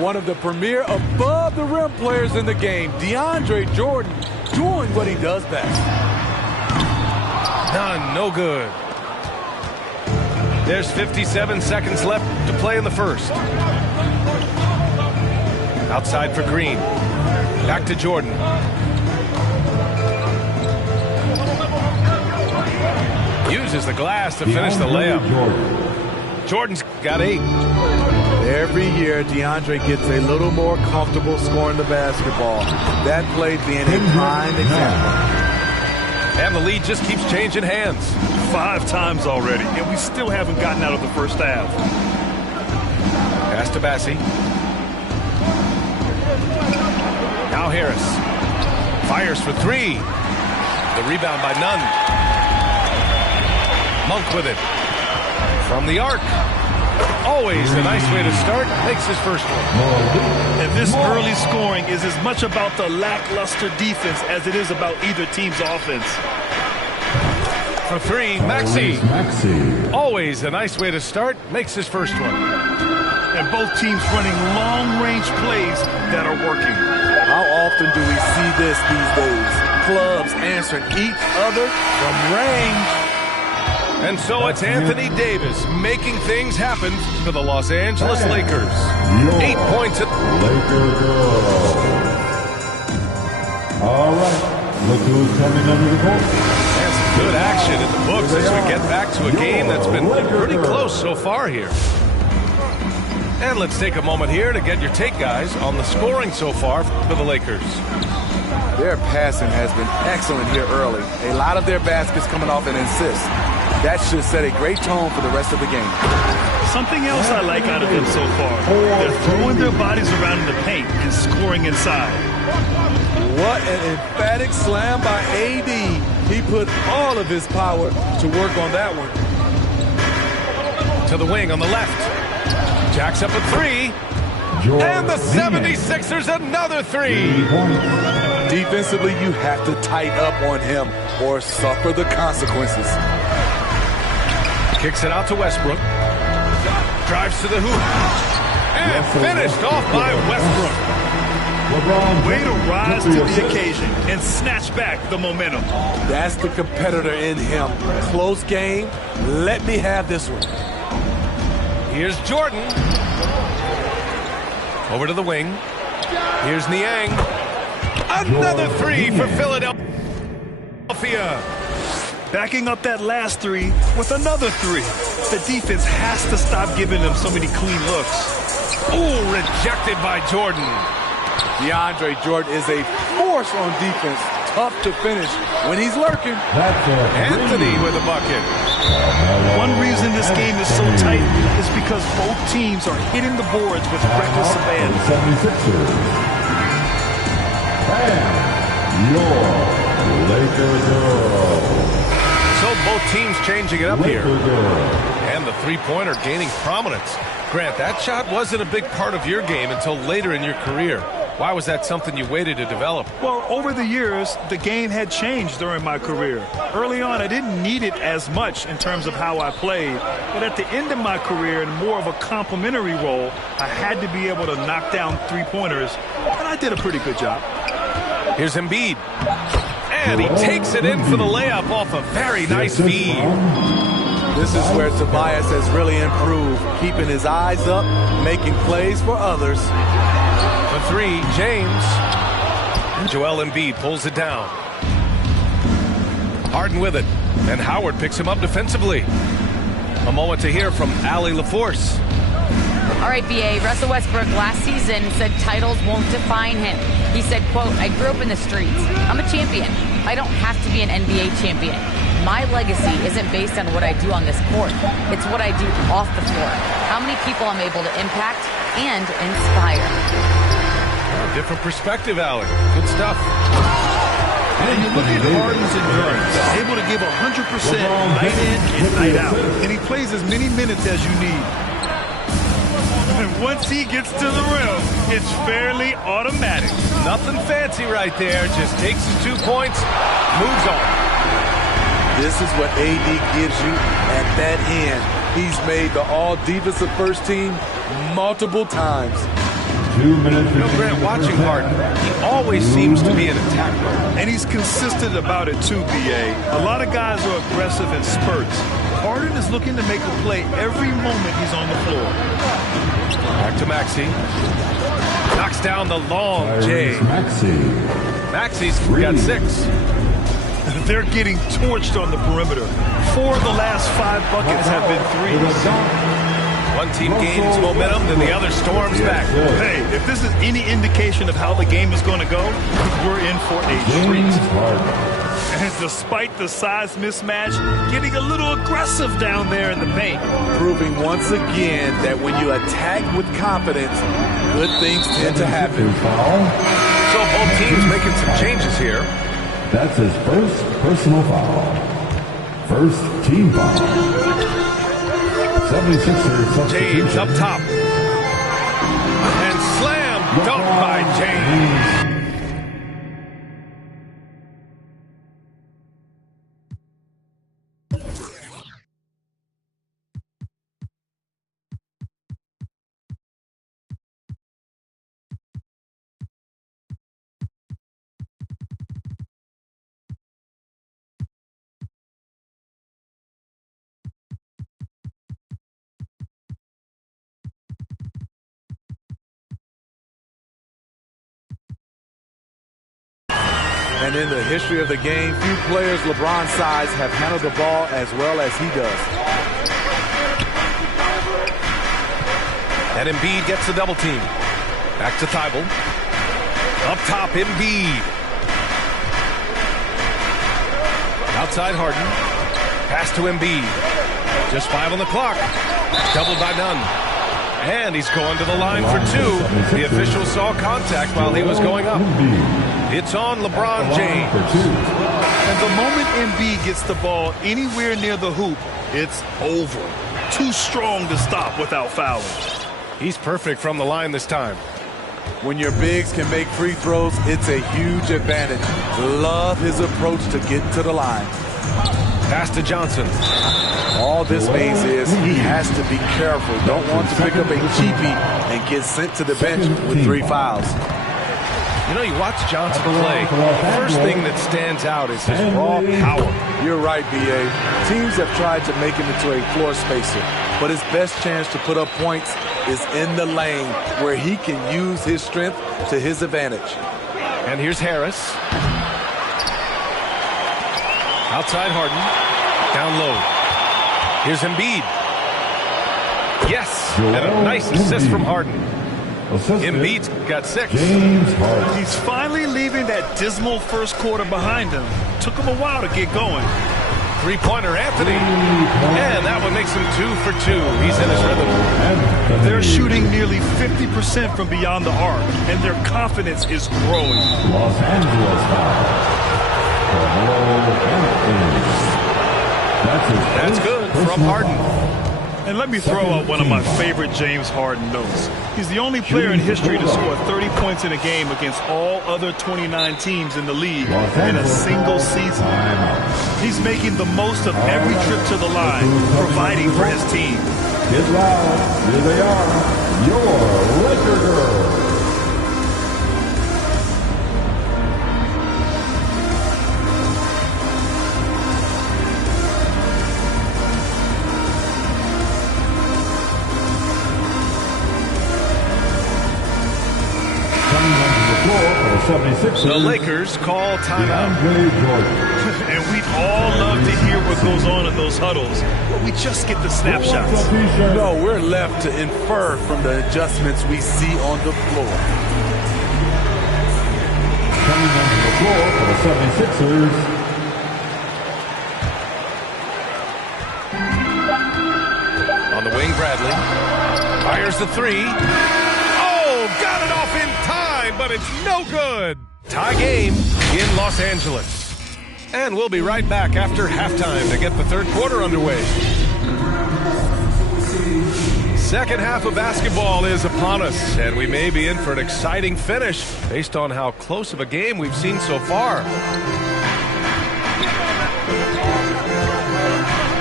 One of the premier above-the-rim players in the game, DeAndre Jordan, doing what he does best. None, no good. There's 57 seconds left to play in the first. Outside for Green. Back to Jordan. Uses the glass to finish the layup. Jordan's got 8. Every year, DeAndre gets a little more comfortable scoring the basketball. That play being a prime example. And the lead just keeps changing hands. 5 times already, and we still haven't gotten out of the first half. Pass to Bassie. Now Harris. Fires for 3. The rebound by Nunn. Monk with it. From the arc. Always a nice way to start. Makes his first one. And this early scoring is as much about the lackluster defense as it is about either team's offense. For 3, Maxey. Always a nice way to start. Makes his first one. And both teams running long-range plays that are working. How often do we see this these days? Clubs answering each other from range. And so it's Anthony Davis making things happen for the Los Angeles Lakers. 8 points. Laker girls. All right. Look who's coming under the court. And some good action in the books as we get back to a game that's been pretty close so far here. And let's take a moment here to get your take, guys, on the scoring so far for the Lakers. Their passing has been excellent here early. A lot of their baskets coming off an assist. That should set a great tone for the rest of the game. Something else I like out of them so far. They're throwing their bodies around in the paint and scoring inside. What an emphatic slam by AD. He put all of his power to work on that one. To the wing on the left. Jacks up a 3. And the 76ers another 3. Defensively, you have to tighten up on him or suffer the consequences. Kicks it out to Westbrook. Drives to the hoop. And finished off by Westbrook. Way to rise to the occasion and snatch back the momentum. That's the competitor in him. Close game. Let me have this one. Here's Jordan. Over to the wing. Here's Niang. Another 3 for Philadelphia. Backing up that last 3 with another 3. The defense has to stop giving them so many clean looks. Ooh, rejected by Jordan. DeAndre Jordan is a force on defense. Tough to finish when he's lurking. Anthony with a bucket. One reason this game is so tight is because both teams are hitting the boards with reckless abandon. And your Laker girls. So both teams changing it up here. And the three-pointer gaining prominence. Grant, that shot wasn't a big part of your game until later in your career. Why was that something you waited to develop? Well, over the years, the game had changed during my career. Early on, I didn't need it as much in terms of how I played. But at the end of my career, in more of a complimentary role, I had to be able to knock down three-pointers, and I did a pretty good job. Here's Embiid. And he takes it in for the layup off a very nice feed. This is where Tobias has really improved, keeping his eyes up, making plays for others. For three, James. And Joel Embiid pulls it down. Harden with it, and Howard picks him up defensively. A moment to hear from Allie LaForce. All right, BA, Russell Westbrook last season said titles won't define him. He said, quote, I grew up in the streets. I'm a champion. I don't have to be an NBA champion. My legacy isn't based on what I do on this court. It's what I do off the floor. How many people I'm able to impact and inspire. Oh, different perspective, Allie. Good stuff. And you look at Harden's endurance, able to give 100% night in and night out. And he plays as many minutes as you need. And once he gets to the rim, it's fairly automatic. Nothing fancy right there. Just takes his 2 points, moves on. This is what AD gives you at that end. He's made the all-defensive first team multiple times. 2 minutes. You know, Grant, watching Harden, he always seems to be in attack mode. And he's consistent about it too, BA. A lot of guys are aggressive in spurts. Harden is looking to make a play every moment he's on the floor. Back to Maxey. Knocks down the long J. Maxey's got 6. They're getting torched on the perimeter. 4 of the last 5 buckets have been threes. One team gains momentum, then the other storms back. Hey, if this is any indication of how the game is going to go, we're in for a treat. And despite the size mismatch, getting a little aggressive down there in the paint. Proving once again that when you attack with confidence, good things tend to happen. So both teams making some changes here. That's his first personal foul. First team foul. 76ers. James up top. And slam dunk by James. And in the history of the game, few players LeBron's size have handled the ball as well as he does. And Embiid gets the double team. Back to Thibault. Up top, Embiid. Outside Harden. Pass to Embiid. Just 5 on the clock. Doubled by none. And he's going to the line for 2. The official saw contact while he was going up. It's on LeBron James. And the moment Embiid gets the ball anywhere near the hoop, it's over. Too strong to stop without fouling. He's perfect from the line this time. When your bigs can make free throws, it's a huge advantage. Love his approach to get to the line. Pass to Johnson. All this means is he has to be careful. Don't want to pick up a cheapie and get sent to the bench with 3 fouls. You know, you watch Johnson play, the first thing that stands out is his raw power. You're right, B.A. Teams have tried to make him into a floor spacer, but his best chance to put up points is in the lane where he can use his strength to his advantage. And here's Harris. Outside Harden. Down low. Here's Embiid. Yes, and a nice assist from Harden. Embiid's got 6. He's finally leaving that dismal first quarter behind him. Took him a while to get going. 3-pointer Anthony. And that one makes him 2 for 2. He's in his rhythm. They're shooting nearly 50% from beyond the arc, and their confidence is growing. Los Angeles foul. That's good from Harden. And let me throw out one of my favorite James Harden notes. He's the only player in history to score 30 points in a game against all other 29 teams in the league in a single season. He's making the most of every trip to the line, providing for his team. Get loud. Here they are, your Laker girls. The Lakers call timeout. And we'd all love to hear what goes on in those huddles, but we just get the snapshots. No, we're left to infer from the adjustments we see on the floor. Coming onto the floor for the 76ers. On the wing, Bradley fires the three. Oh, got it off in time, but it's no good. Tie game in Los Angeles. And we'll be right back after halftime to get the third quarter underway. Second half of basketball is upon us, and we may be in for an exciting finish based on how close of a game we've seen so far.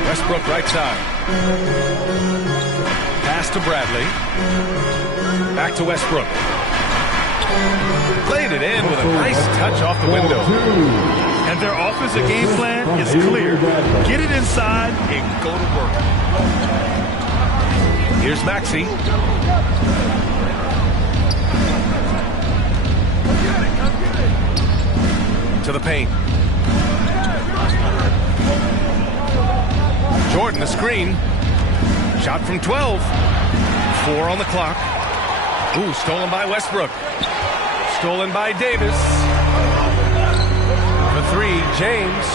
Westbrook right side. Pass to Bradley. Back to Westbrook. Played it in with a nice touch off the window. And their offensive game plan is clear. Get it inside and go to work. Here's Maxey. To the paint. Jordan, the screen. Shot from 12. 4 on the clock. Ooh, stolen by Westbrook. Stolen by Davis. The three, James.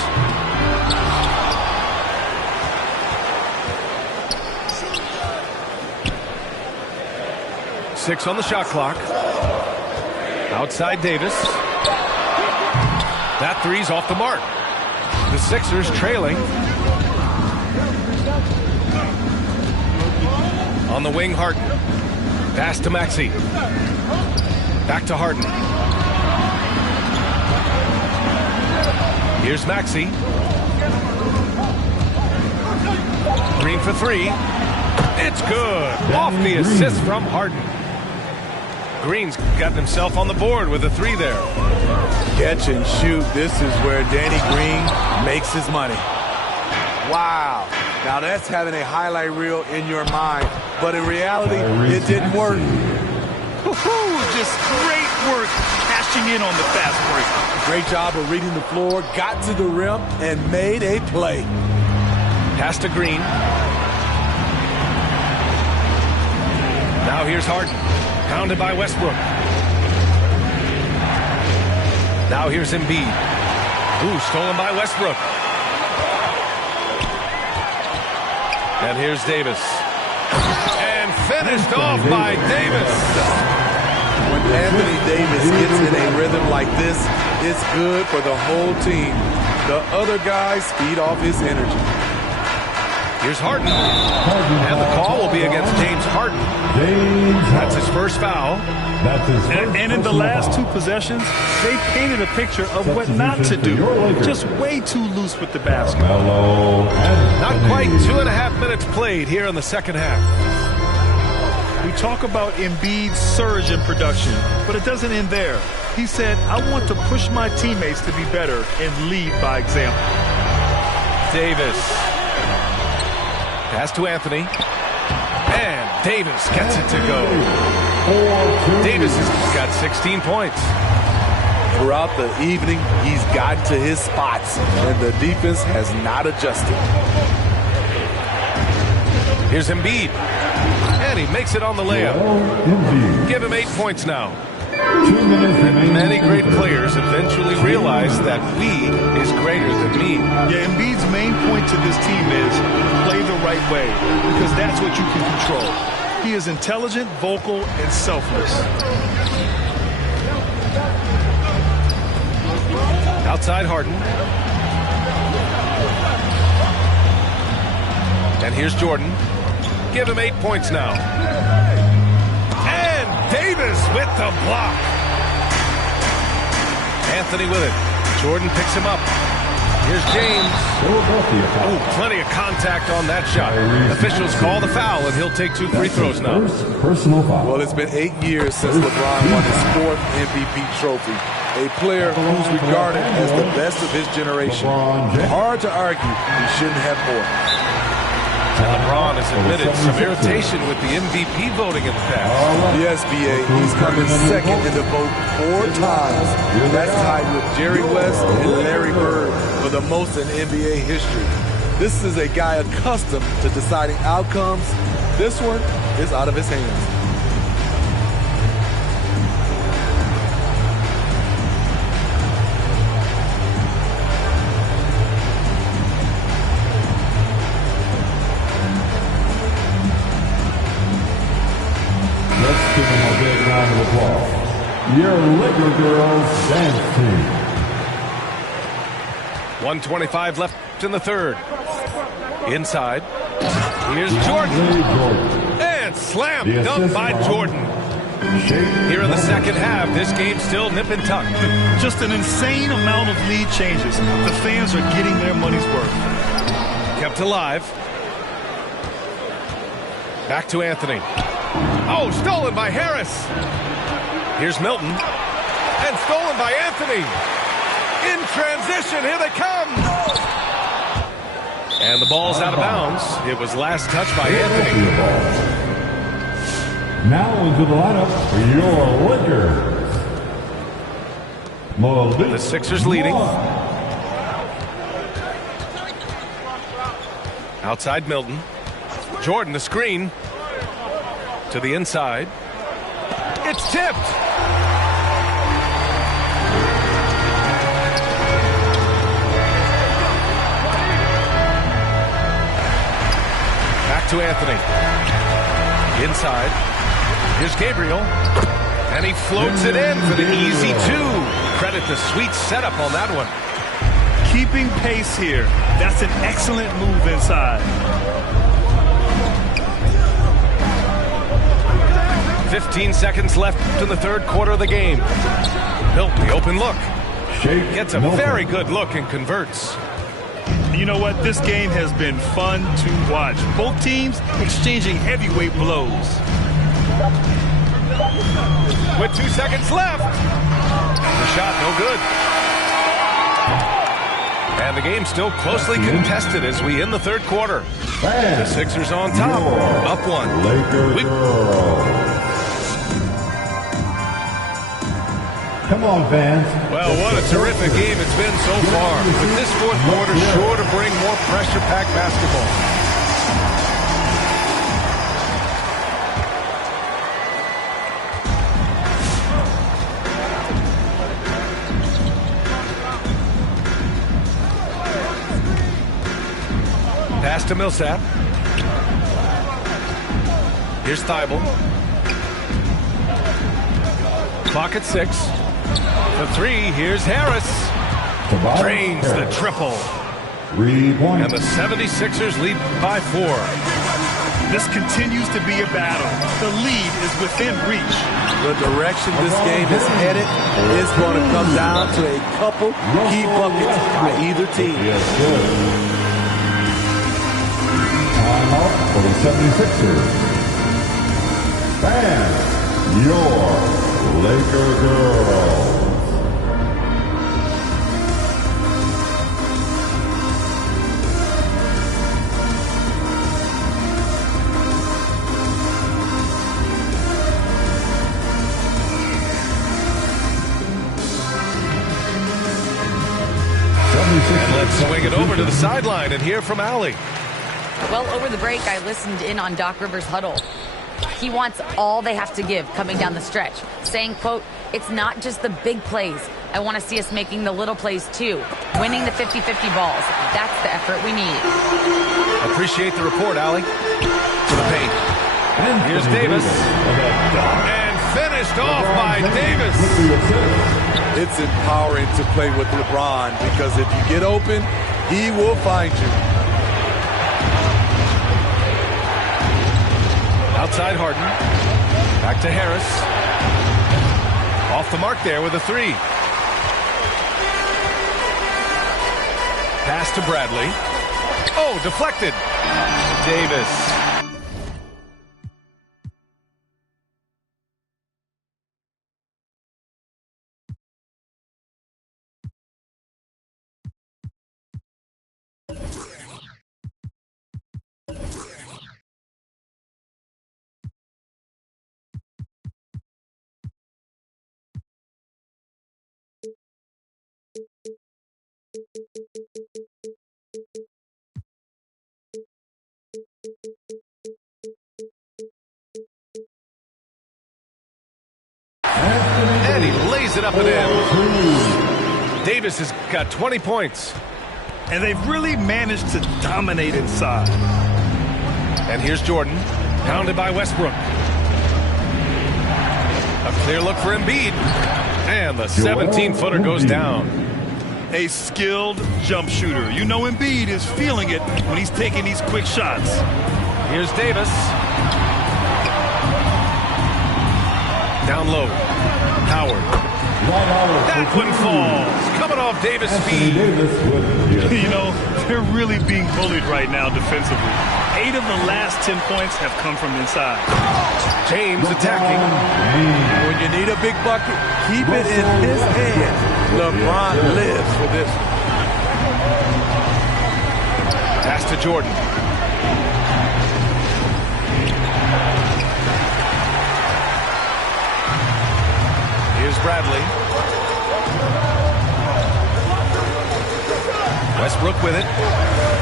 Six on the shot clock. Outside Davis. That three's off the mark. The Sixers trailing. On the wing, Harden. Pass to Maxey. Back to Harden. Here's Maxey. Green for three. It's good. Off the assist from Harden. Green's gotten himself on the board with a three there. Catch and shoot. This is where Danny Green makes his money. Wow. Now that's having a highlight reel in your mind. But in reality, it didn't work. Just great work cashing in on the fast break. Great job of reading the floor, got to the rim, and made a play. Pass to Green. Now here's Harden. Pounded by Westbrook. Now here's Embiid. Ooh, stolen by Westbrook. And here's Davis. And finished off by Davis. When Anthony Davis gets in a rhythm like this, it's good for the whole team. The other guys feed off his energy. Here's Harden. And the call will be against James Harden. That's his first foul. And in the last two possessions, they painted a picture of what not to do. Just way too loose with the basketball. Not quite 2.5 minutes played here in the second half. We talk about Embiid's surge in production, but it doesn't end there. He said, I want to push my teammates to be better and lead by example. Davis. Pass to Anthony. And Davis gets it to go. Davis has got 16 points. Throughout the evening, he's gotten to his spots, and the defense has not adjusted. Here's Embiid. And he makes it on the layup. Give him 8 points now. And many great players eventually realize that we is greater than me. Yeah, Embiid's main point to this team is play the right way, because that's what you can control. He is intelligent, vocal, and selfless. Outside Harden. And here's Jordan. Give him 8 points now. And Davis with the block. Anthony with it. Jordan picks him up. Here's James. Oh, plenty of contact on that shot. Officials call the foul, and he'll take 2 free throws now. Personal foul. Well, it's been 8 years since LeBron won his 4th MVP trophy. A player who's regarded as the best of his generation. Hard to argue he shouldn't have more. And LeBron has admitted some irritation with the MVP voting in the past. Yes, B.A. He's coming second in the vote 4 times. That's tied with Jerry West and Larry Bird for the most in NBA history. This is a guy accustomed to deciding outcomes. This one is out of his hands. Let's give them a big round of applause. Your Laker girls dance team. 1:25 left in the third. Inside. Here's Jordan. And slam dunk by Jordan. Here in the second half, this game's still nip and tuck. Just an insane amount of lead changes. The fans are getting their money's worth. Kept alive. Back to Anthony. Oh, stolen by Harris. Here's Milton. And stolen by Anthony. In transition, here they come. And the ball's out of bounds. It was last touched by Anthony. Now into the lineup for your Lakers. The Sixers leading. Outside Milton. Jordan, the screen. To the inside. It's tipped. Back to Anthony. Inside. Here's Gabriel. And he floats it in for the easy 2. Credit the sweet setup on that one. Keeping pace here. That's an excellent move inside. 15 seconds left in the third quarter of the game. Milton, the open look. Gets a very good look and converts. You know what? This game has been fun to watch. Both teams exchanging heavyweight blows. With 2 seconds left. The shot, no good. And the game's still closely contested as we end the third quarter. The Sixers on top, up 1. Come on, fans. Well, what a terrific game it's been so far. But this fourth quarter sure to bring more pressure-packed basketball. Pass to Millsap. Here's Thibault. Clock at 6. The 3, here's Harris. Drains the triple. 3 points. And the 76ers lead by 4. This continues to be a battle. The lead is within reach. The direction this game is headed is going to come down to a couple key buckets by either team. Timeout for the 76ers. Fans, your Laker girls. And let's swing it over to the sideline and hear from Allie. Well, over the break, I listened in on Doc Rivers' huddle. He wants all they have to give coming down the stretch, saying, quote, it's not just the big plays. I want to see us making the little plays, too. Winning the 50-50 balls. That's the effort we need. Appreciate the report, Allie. To the paint. Here's Davis. And finished off by Davis. It's empowering to play with LeBron because if you get open, he will find you. Outside Harden. Back to Harris. Off the mark there with a 3. Pass to Bradley. Oh, deflected. Davis. And he lays it up and in. Davis has got 20 points. And they've really managed to dominate inside. And here's Jordan, pounded by Westbrook. A clear look for Embiid. And the 17-footer goes down. A skilled jump shooter. You know Embiid is feeling it when he's taking these quick shots. Here's Davis. Down low. Howard. That one falls. Coming off Davis' feet. You know, they're really being bullied right now defensively. 8 of the last 10 points have come from inside. James attacking. When you need a big bucket, keep it in his hand. LeBron lives for this. Pass to Jordan. Here's Bradley. Westbrook with it.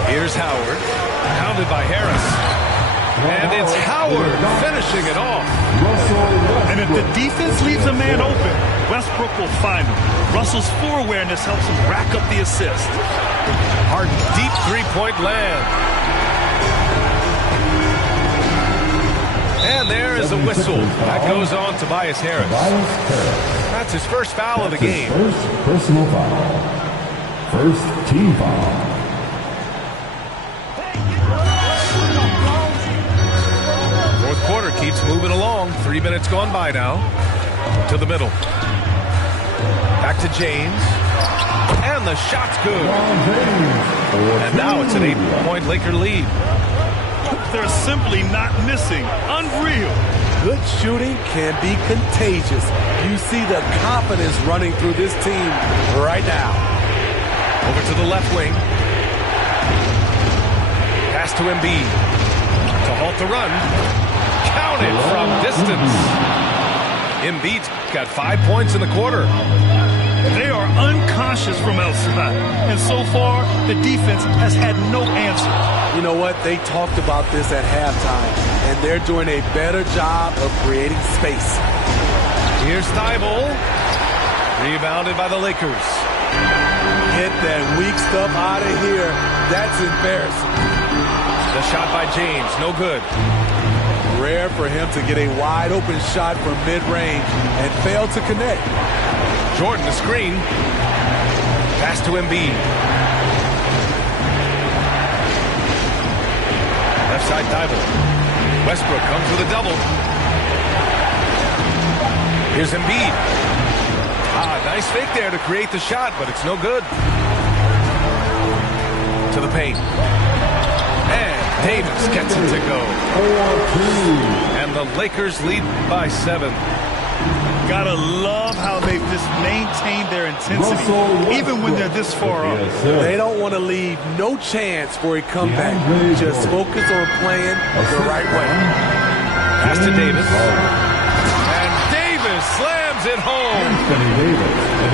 Here's Howard. Pounded by Harris. And it's Howard finishing it off. And if the defense leaves a man open, Westbrook will find him. Russell's floor awareness helps him rack up the assist. Harden, deep three-point land. And there is a whistle. That goes on Tobias Harris. That's his first foul of the game. First personal foul. First team foul. Fourth quarter keeps moving along. 3 minutes gone by now. To the middle. Back to James. And the shot's good. And now it's an 8-point Laker lead. They're simply not missing. Unreal. Good shooting can be contagious. You see the confidence running through this team right now. Over to the left wing. Pass to Embiid. To halt the run. Counted from distance. Embiid's got 5 points in the quarter. They are unconscious from outside. And so far, the defense has had no answer. You know what? They talked about this at halftime, and they're doing a better job of creating space. Here's Thibault. Rebounded by the Lakers. Get that weak stuff out of here. That's embarrassing. The shot by James, no good. Rare for him to get a wide open shot from mid-range and fail to connect. Jordan, the screen. Pass to Embiid. Left side Thibault. Westbrook comes with a double. Here's Embiid. Nice fake there to create the shot, but it's no good. To the paint. And Davis gets it to go. 4-2. And the Lakers lead by 7. Gotta love how they've just maintained their intensity, even when they're this far up. They don't want to leave no chance for a comeback. Just focus on playing the right way. Pass to Davis. And Davis slams it home.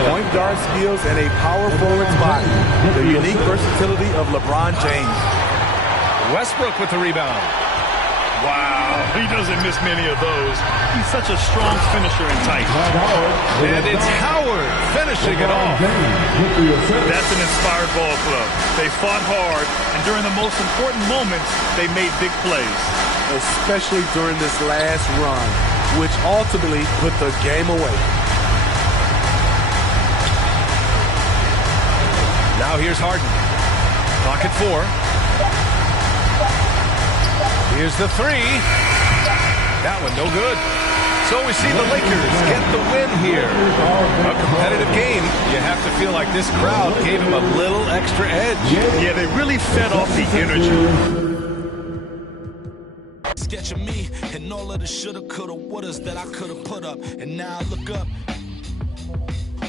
Point guard skills and a power forward's body. The unique versatility of LeBron James. Westbrook with the rebound. Wow, he doesn't miss many of those. He's such a strong finisher in tight. And it's Howard finishing it off. That's an inspired ball club. They fought hard, and during the most important moments, they made big plays. Especially during this last run, which ultimately put the game away. Now here's Harden. Clock at 4. Here's the 3. That one no good. So we see the Lakers get the win here. A competitive game. You have to feel like this crowd gave them a little extra edge. Yeah, they really fed off the energy. Sketch of me and all of the shoulda, coulda, wouldas that I coulda put up. And now I look up.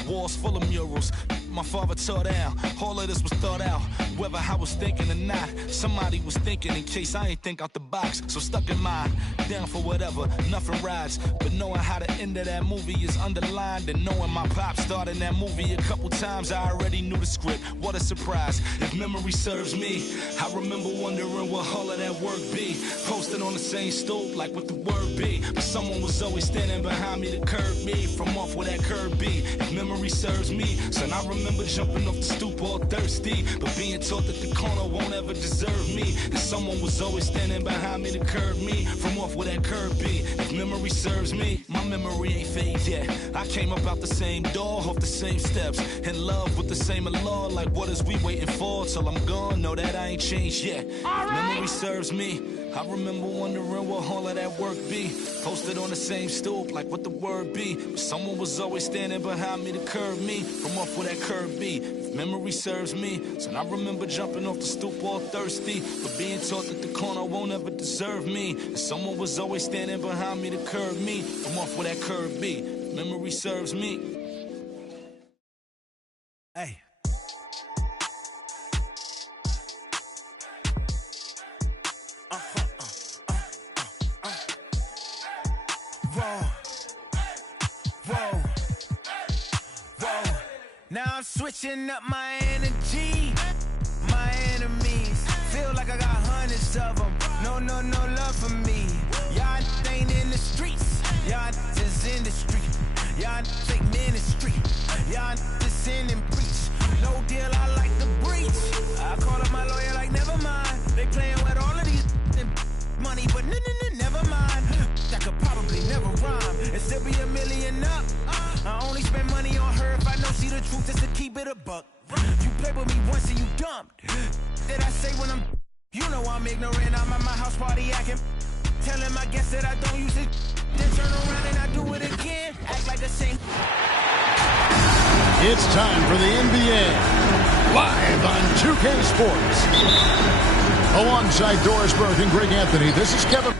Walls full of murals. my father taught out. All of this was thought out, whether I was thinking or not. Somebody was thinking in case I ain't think out the box. So stuck in mind, down for whatever, nothing rides. But knowing how the end of that movie is underlined, and knowing my pop starred in that movie a couple times, I already knew the script. What a surprise. If memory serves me, I remember wondering what all of that work be. Posted on the same stoop, like what the word be. But someone was always standing behind me to curb me from off where that curb be. If memory serves me, son, I remember jumping off the stoop all thirsty, but being taught that the corner won't ever deserve me. And someone was always standing behind me to curb me from off where that curb be. If memory serves me, my memory ain't fade yet. I came up out the same door, off the same steps, in love with the same law. Like what is we waiting for till I'm gone? Know that I ain't changed yet. If memory serves me, I remember wondering what all of that work be. Posted on the same stoop, like what the word be. But someone was always standing behind me to curb me from off where that curb be. If memory serves me, so I remember jumping off the stoop all thirsty, but being taught that the corner won't ever deserve me. And someone was always standing behind me to curb me from off where that curb be. If memory serves me. Hey. Now I'm switching up my energy. My enemies feel like I got hundreds of them. No love for me. Y'all ain't in the streets. Y'all just in the street. Y'all take ministry. Y'all just in and preach. No deal, I like the breach. I call up my lawyer like, never mind. They playing with all of these money, but never mind. That could probably never rhyme and still be a million up. I only spend money on her if I know she the truth, just to keep it a buck. You play with me once and you dumb. Did I say when I'm, you know I'm ignorant. I'm at my house party acting, telling my guests that I don't use it. Then turn around and I do it again. Act like a saint. It's time for the NBA, live on 2K Sports. Alongside Doris Burke and Greg Anthony, this is Kevin.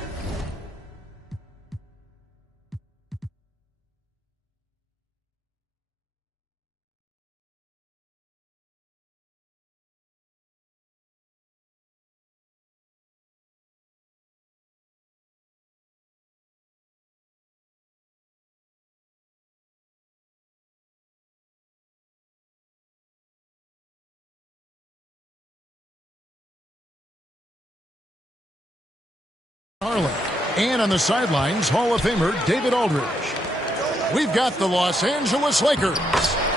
And on the sidelines, Hall of Famer David Aldridge. We've got the Los Angeles Lakers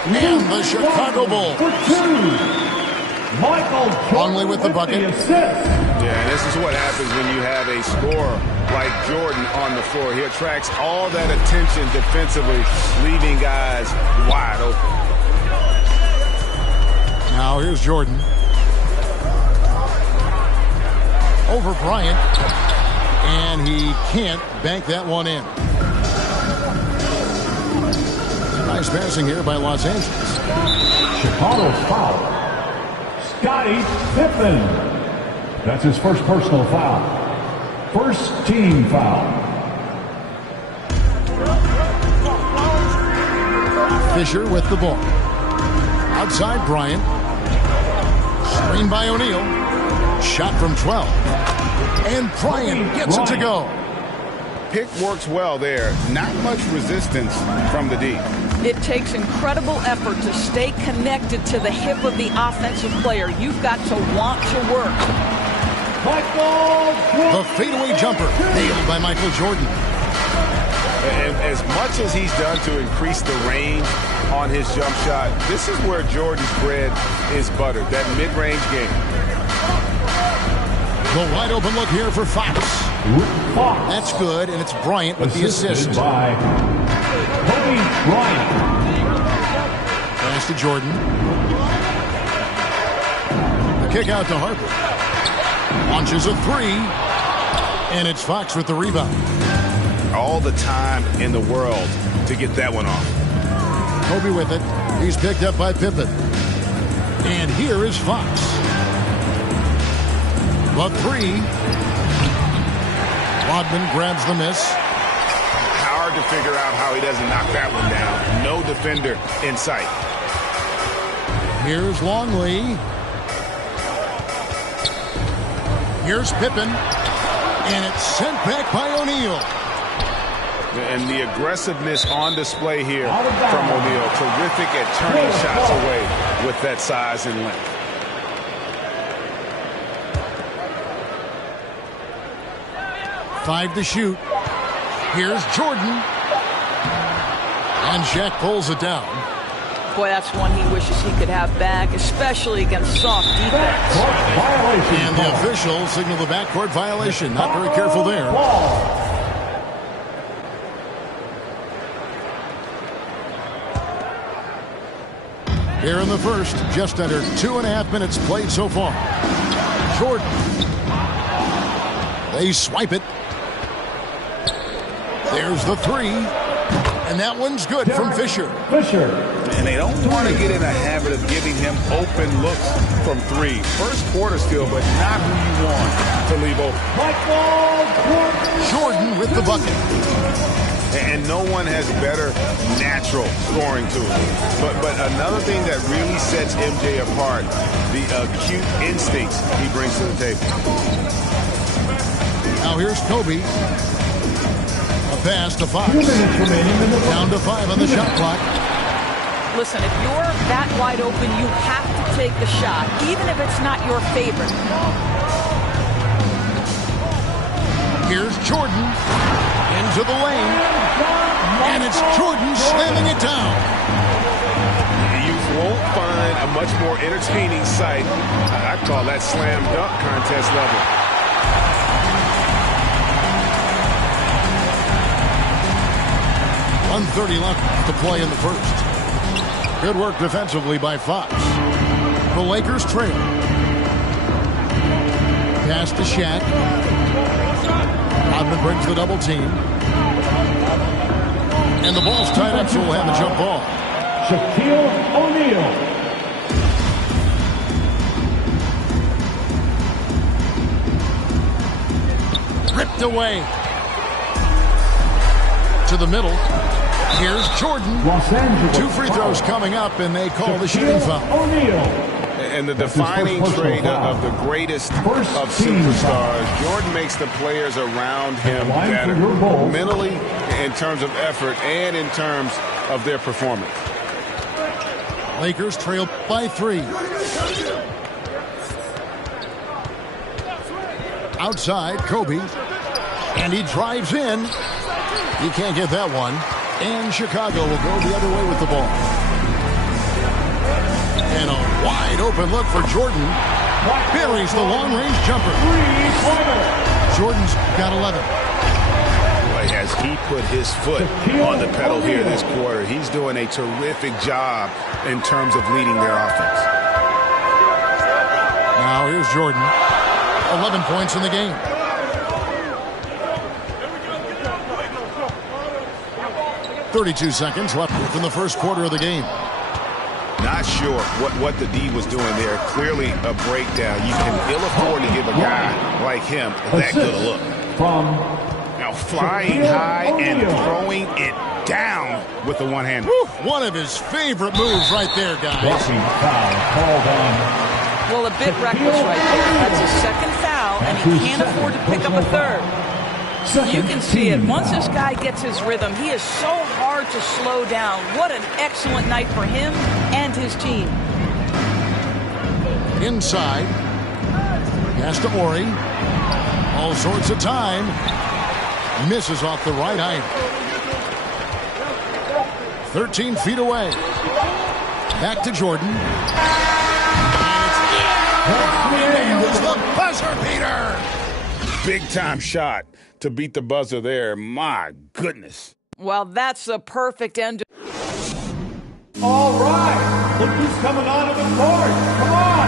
and the Chicago Bulls. Longley with the bucket. Yeah, this is what happens when you have a scorer like Jordan on the floor. He attracts all that attention defensively, leaving guys wide open. Now here's Jordan. Over Bryant. And he can't bank that one in. Nice passing here by Los Angeles. Chicago foul. Scottie Pippen. That's his first personal foul. First team foul. Fisher with the ball. Outside Bryant. Screen by O'Neal. Shot from 12. And Bryant gets it to go. Pick works well there. Not much resistance from the D. It takes incredible effort to stay connected to the hip of the offensive player. You've got to want to work. The fadeaway jumper nailed by Michael Jordan. And as much as he's done to increase the range on his jump shot, this is where Jordan's bread is buttered, that mid-range game. The wide open look here for Fox. That's good, and it's Bryant with the assist. By Kobe Bryant. Pass to Jordan. The kick out to Harper. Launches a three, and it's Fox with the rebound. All the time in the world to get that one off. Kobe with it. He's picked up by Pippen. And here is Fox. The three. Rodman grabs the miss. Hard to figure out how he doesn't knock that one down. No defender in sight. Here's Longley. Here's Pippen. And it's sent back by O'Neal. And the aggressiveness on display here from O'Neal. Terrific at turning shots away with that size and length. Five to shoot. Here's Jordan. And Shaq pulls it down. Boy, that's one he wishes he could have back, especially against soft defense. And the official signaled the backcourt violation. Not very careful there. Here in the first, just under 2.5 minutes played so far. Jordan. They swipe it. There's the three. And that one's good from Fisher. And they don't want to get in a habit of giving him open looks from three. First quarter still, but not who you want to leave open. Jordan with the bucket. And no one has better natural scoring tools. But another thing that really sets MJ apart, the acute instincts he brings to the table. Now here's Kobe. A pass to Fox. Down to 5 on the shot clock. Listen, if you're that wide open, you have to take the shot, even if it's not your favorite. Here's Jordan. Into the lane. And it's Jordan slamming it down. You won't find a much more entertaining sight. I'd call that slam dunk contest level. 1:30 left to play in the first. Good work defensively by Fox. The Lakers trail. Pass to Shaq. Rodman brings the double team. And the ball's tied up, so we'll have the jump ball. Shaquille O'Neal. Ripped away. To the middle. Here's Jordan. 2 free throws coming up, and they call the shooting foul. And the defining trait of the greatest of superstars, Jordan makes the players around him better, mentally, in terms of effort, and in terms of their performance. Lakers trail by 3. Outside, Kobe. And he drives in. He can't get that one. And Chicago will go the other way with the ball. And a wide open look for Jordan. Buries the long-range jumper. Jordan's got 11. Boy, as he put his foot on the pedal here this quarter, he's doing a terrific job in terms of leading their offense. Now here's Jordan. 11 points in the game. .32 seconds left in the first quarter of the game. Not sure what the D was doing there. Clearly a breakdown. You can ill afford to give a guy like him that good a look. Now flying high and throwing it down with the one hand. One of his favorite moves right there, guys. Well, a bit reckless right there. That's his second foul, and he can't afford to pick up a third. You can see it. Once this guy gets his rhythm, he is so hard to slow down. What an excellent night for him and his team. Inside. Pass to Ori. All sorts of time. Misses off the right iron. 13 feet away. Back to Jordan. Nails the buzzer beater. Big time shot to beat the buzzer there. My goodness. Well, that's a perfect end. All right. Look who's coming onto the court. Come on.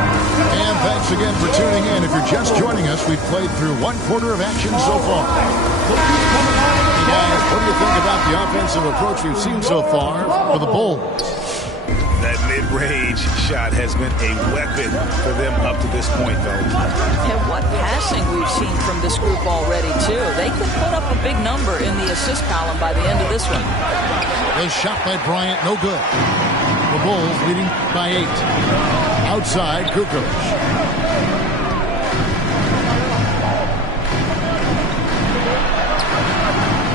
And thanks again for tuning in. If you're just joining us, we've played through 1 quarter of action so far. Hey guys, what do you think about the offensive approach we've seen so far for the Bulls? That mid-range shot has been a weapon for them up to this point, though. And what passing we've seen from this group already, too. They could put up a big number in the assist column by the end of this one. The shot by Bryant, no good. The Bulls leading by 8. Outside, Kukoc.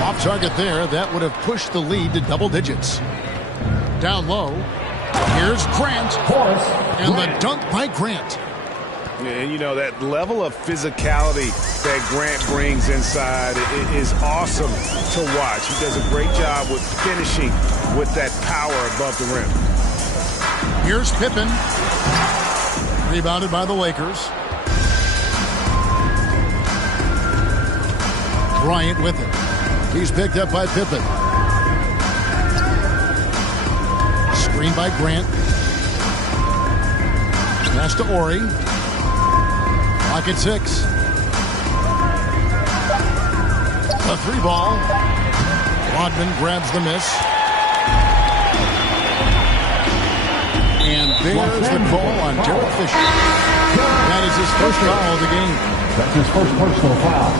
Off target there. That would have pushed the lead to double digits. Down low. Here's Grant. And the dunk by Grant. And, you know, that level of physicality that Grant brings inside is awesome to watch. He does a great job with finishing with that power above the rim. Here's Pippen. Rebounded by the Lakers. Bryant with it. He's picked up by Pippen. Screen by Grant. Pass to Ori. Clock at 6. A 3-ball. Rodman grabs the miss. And there's the call on Derek Fisher. That is his first foul of the game. That's his first personal foul.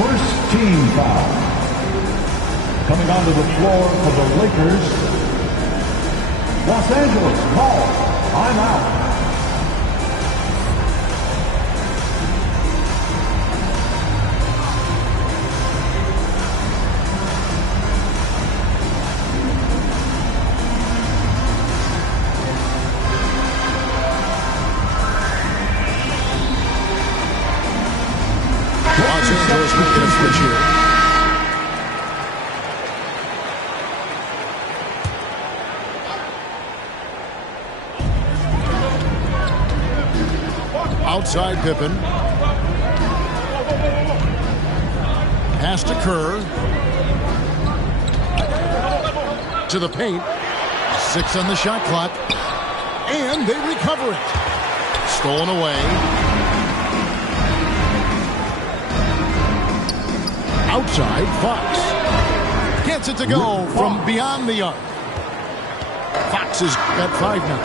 First team foul. Coming onto the floor for the Lakers. Los Angeles call. I'm out. Los Angeles making a switch here. Outside Pippen. Pass to Kerr. To the paint. 6 on the shot clock. And they recover it. Stolen away. Outside, Fox. Gets it to go from beyond the arc. Fox is at 5 now.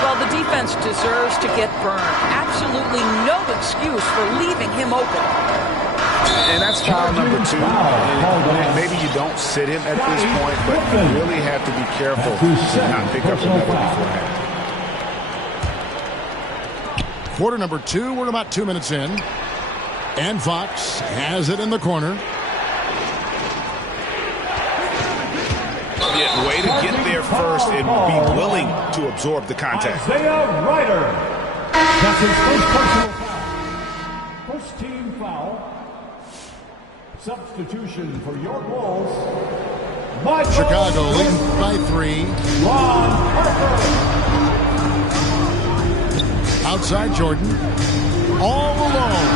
Well, the defense deserves to get burned. Absolutely no excuse for leaving him open. And that's foul number 2. And maybe you don't sit him at this point, but you really have to be careful to not pick up another beforehand. Quarter number 2. We're about 2 minutes in. And Fox has it in the corner. Yeah, way to get there first and be willing to absorb the contact. Isaiah Ryder. That's his first personal foul. First team foul. Substitution for your Bulls. Chicago leading by 3. Ron Harper. Outside Jordan. All alone.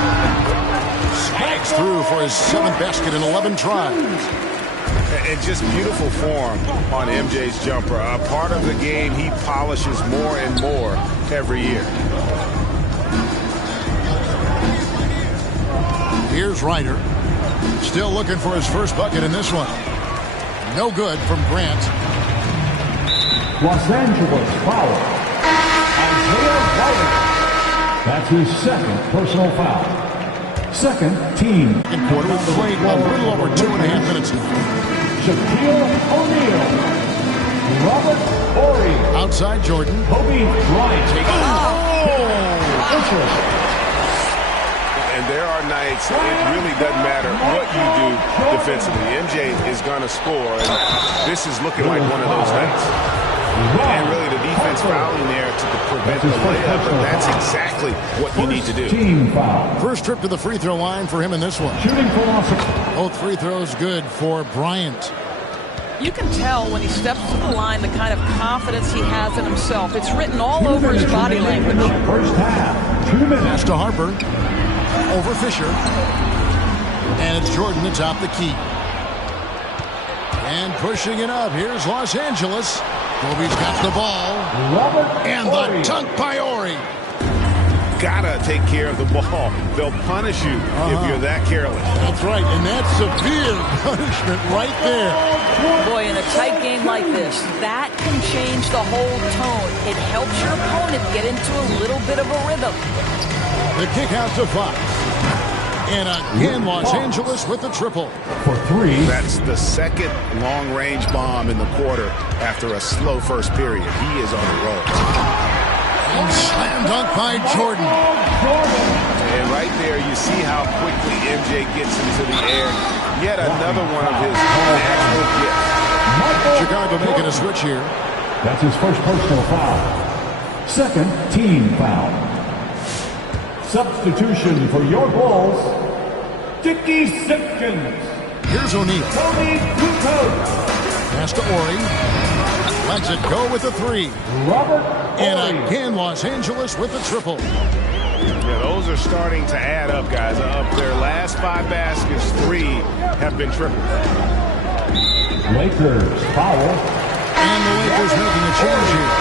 Smags through for his 7th basket in 11 tries. And just beautiful form on MJ's jumper. A part of the game he polishes more and more every year. Here's Ryder. Still looking for his first bucket in this one. No good from Grant. Los Angeles foul. Isaiah Ryder. That's his 2nd personal foul. 2nd team. In quarter, we've played a little over 2.5 minutes now. Shaquille O'Neal. Robert Horry. Outside Jordan. Kobe Bryant. And there are nights it really doesn't matter what you do defensively. MJ is going to score, and this is looking like one of those nights. And really the defense fouling there to prevent the layup, but that's exactly what you need to do. Team foul. First trip to the free throw line for him in this one. Shooting philosophy. Both free throws good for Bryant. You can tell when he steps to the line the kind of confidence he has in himself. It's written all over his body language. First half. 2 minutes. Pass to Harper. Over Fisher. And it's Jordan atop the key. And pushing it up. Here's Los Angeles. Kobe's got the ball. And the dunk by Ori. Gotta take care of the ball. They'll punish you if you're that careless. That's right, and that's severe punishment right there. Boy, in a tight game like this, that can change the whole tone. It helps your opponent get into a little bit of a rhythm. The kick out to Fox. And again, Los Angeles with the triple. For 3. That's the second long-range bomb in the quarter after a slow first period. He is on the roll. And slam dunk by Jordan. And right there, you see how quickly MJ gets into the air. Yet another one of his natural gifts. Chicago making a switch here. That's his first personal foul. Second team foul. Substitution for your Bulls, Dickie Simpkins. Here's O'Neal. Tony Kukoc. Pass to Ori. Lets it go with the 3. Robert And Ori. again, Los Angeles with the triple. Yeah, those are starting to add up, guys. Of their last 5 baskets, 3 have been triples. Lakers foul. And the Lakers making a change here.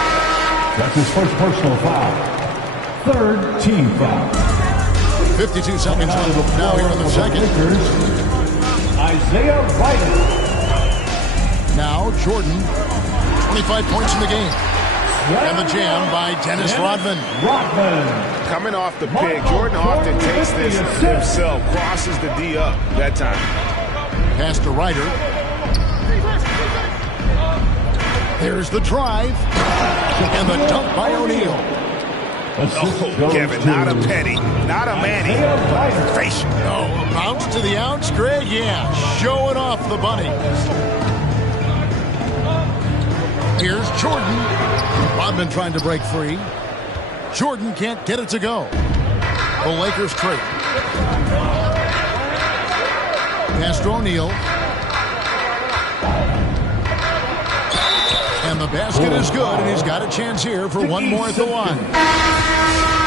That's his first personal foul. Third team foul. 52 seconds left now here in the second. Isaiah Ryder. Now Jordan, 25 points in the game. And the jam by Dennis Rodman. Coming off the pick, Jordan often takes this himself, crosses the D up that time. Pass to Ryder. There's the drive. And the dunk by O'Neal. Oh, Kevin, not a penny, not a Manny, but facial. Oh, a bounce to the outs, Greg? Yeah, showing off the bunny. Here's Jordan. Rodman trying to break free. Jordan can't get it to go. The Lakers trade. Pass to O'Neal. And the basket is good, and he's got a chance here for one more at the line.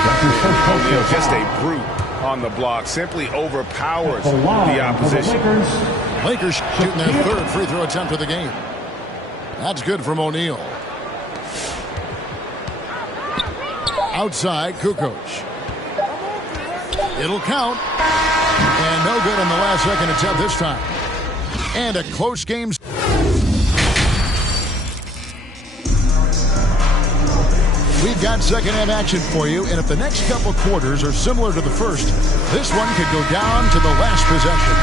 O'Neal, just a brute on the block, simply overpowers the opposition. Lakers shooting their 3rd free throw attempt of the game. That's good from O'Neal. Outside, Kukoc. It'll count. And no good on the last second attempt this time. And a close game. We've got second half action for you, and if the next couple quarters are similar to the first, this one could go down to the last possession.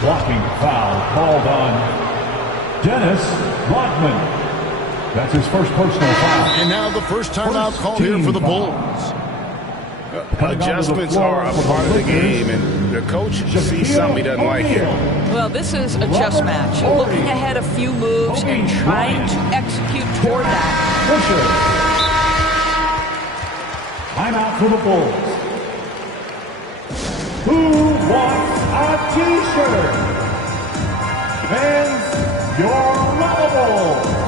Blocking foul called on Dennis Rodman. That's his first personal foul. And now the first timeout called here for the Bulls. Adjustments are a part of the game, and the coach sees something he doesn't like here. Well, this is a chess match. Looking ahead a few moves and trying to execute toward that. Timeout for the Bulls. Who wants a T-shirt? Fans, you're lovable.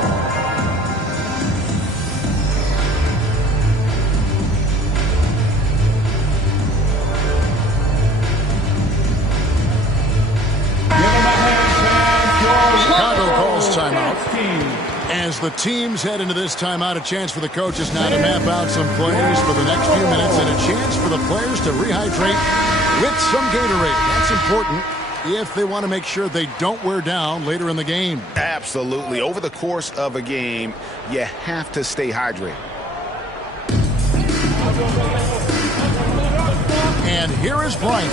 Chicago calls timeout. As the teams head into this timeout, a chance for the coaches now to map out some plays for the next few minutes and a chance for the players to rehydrate with some Gatorade. That's important if they want to make sure they don't wear down later in the game. Absolutely. Over the course of a game, you have to stay hydrated. And here is Bryant.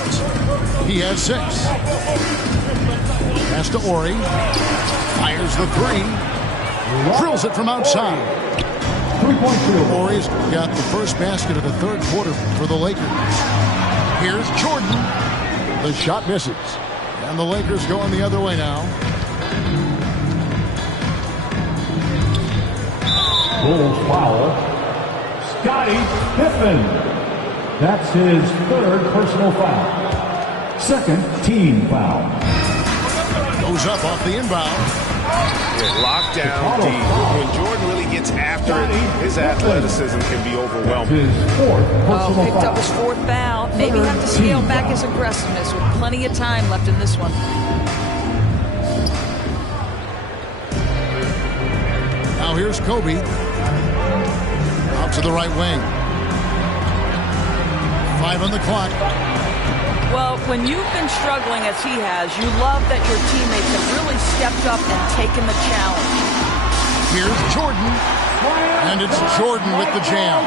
He has 6. Pass to Ori. Fires the 3. Drills it from outside. 3-point field. Ori's got the first basket of the 3rd quarter for the Lakers. Here's Jordan. The shot misses. And the Lakers going the other way now. Bulls foul. Scottie Pippen. That's his 3rd personal foul. 2nd team foul. Goes up off the inbound. Lockdown D. When Jordan really gets after it, his athleticism can be overwhelming. Oh, picked up his 4th foul. Maybe have to scale back his aggressiveness with plenty of time left in this one. Now here's Kobe. Out to the right wing. 5 on the clock. Well, when you've been struggling as he has, you love that your teammates have really stepped up and taken the challenge. Here's Jordan, and it's Jordan with the jam.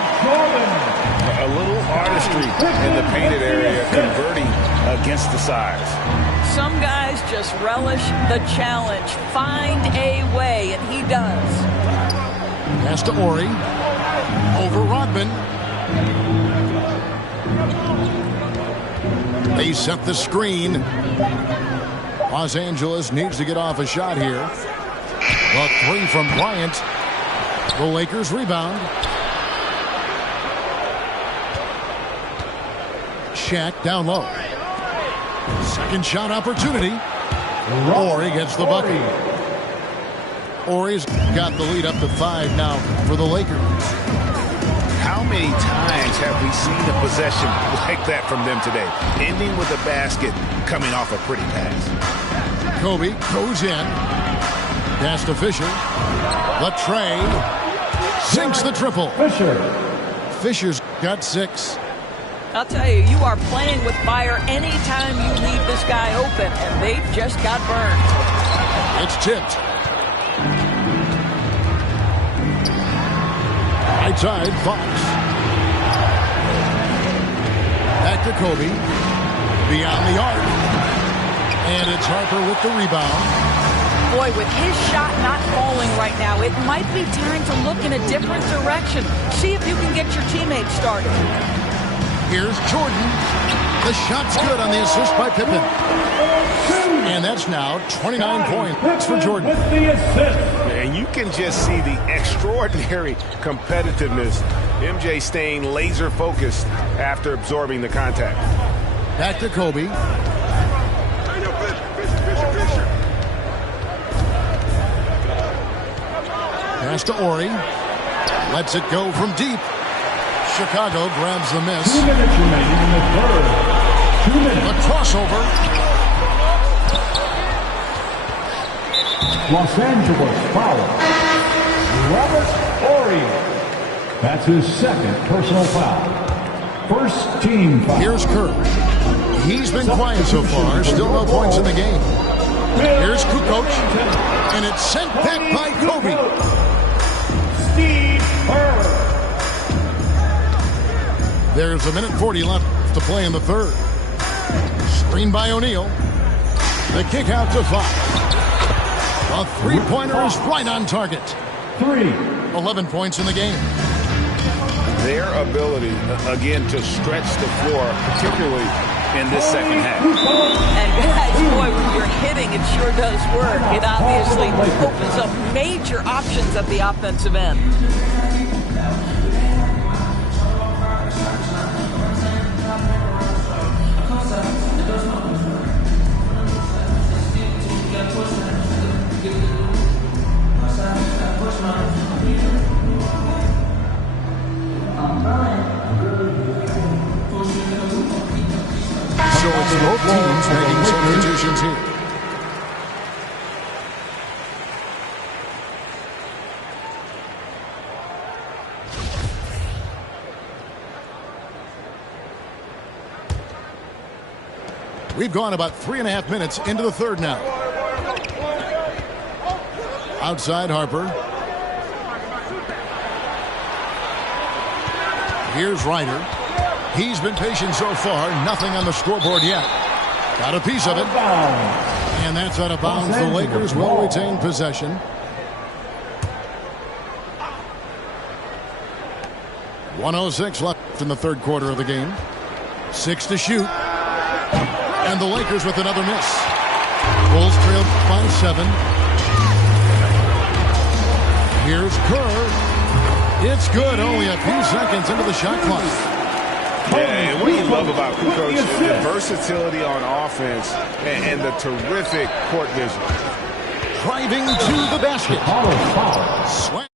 A little artistry in the painted area, converting against the size. Some guys just relish the challenge, find a way, and he does. Pass to Ori, over Rodman. They set the screen. Los Angeles needs to get off a shot here. A three from Bryant. The Lakers rebound. Shaq down low. Second shot opportunity. Ori gets the bucket. Ori's got the lead up to 5 now for the Lakers. How many times have we seen a possession like that from them today? Ending with a basket, coming off a pretty pass. Kobe goes in. Pass to Fisher. Latrey sinks the triple. Fisher's got 6. I'll tell you, you are playing with fire anytime you leave this guy open, and they just got burned. It's tipped. Right side, Fox. Back to Kobe. Beyond the arc. And it's Harper with the rebound. Boy, with his shot not falling right now, it might be time to look in a different direction. See if you can get your teammates started. Here's Jordan. The shot's good on the assist by Pippen. And that's now 29 points for Jordan. And you can just see the extraordinary competitiveness. MJ staying laser focused after absorbing the contact. Back to Kobe. Pass to Ori. Lets it go from deep. Chicago grabs the miss. 2 minutes remaining in the third. 2 minutes. The crossover. Los Angeles foul. Robert Ori. That's his second personal foul. First team foul. Here's Kerr. He's been quiet so far. Still no points in the game. Here's Kukoc. And it's sent back by Kobe. Steve Kerr. There's 1:40 left to play in the third. Screen by O'Neal. The kick out to Fox. A three-pointer is right on target. 11 points in the game. Their ability, again, to stretch the floor, particularly in this second half. And guys, boy, when you're hitting, it sure does work. It obviously opens up major options at the offensive end. So it's both teams making substitutions here. We've gone about 3.5 minutes into the third now. Outside Harper. Here's Ryder. He's been patient so far. Nothing on the scoreboard yet. Got a piece of it. And that's out of bounds. The Lakers will retain possession. 1:06 left in the third quarter of the game. 6 to shoot. And the Lakers with another miss. Bulls trail by 7. Here's Kerr. It's good. Only a few seconds into the shot clock. Yeah, and what you love about Kukoc is the versatility on offense and the terrific court vision. Driving to the basket. Swing.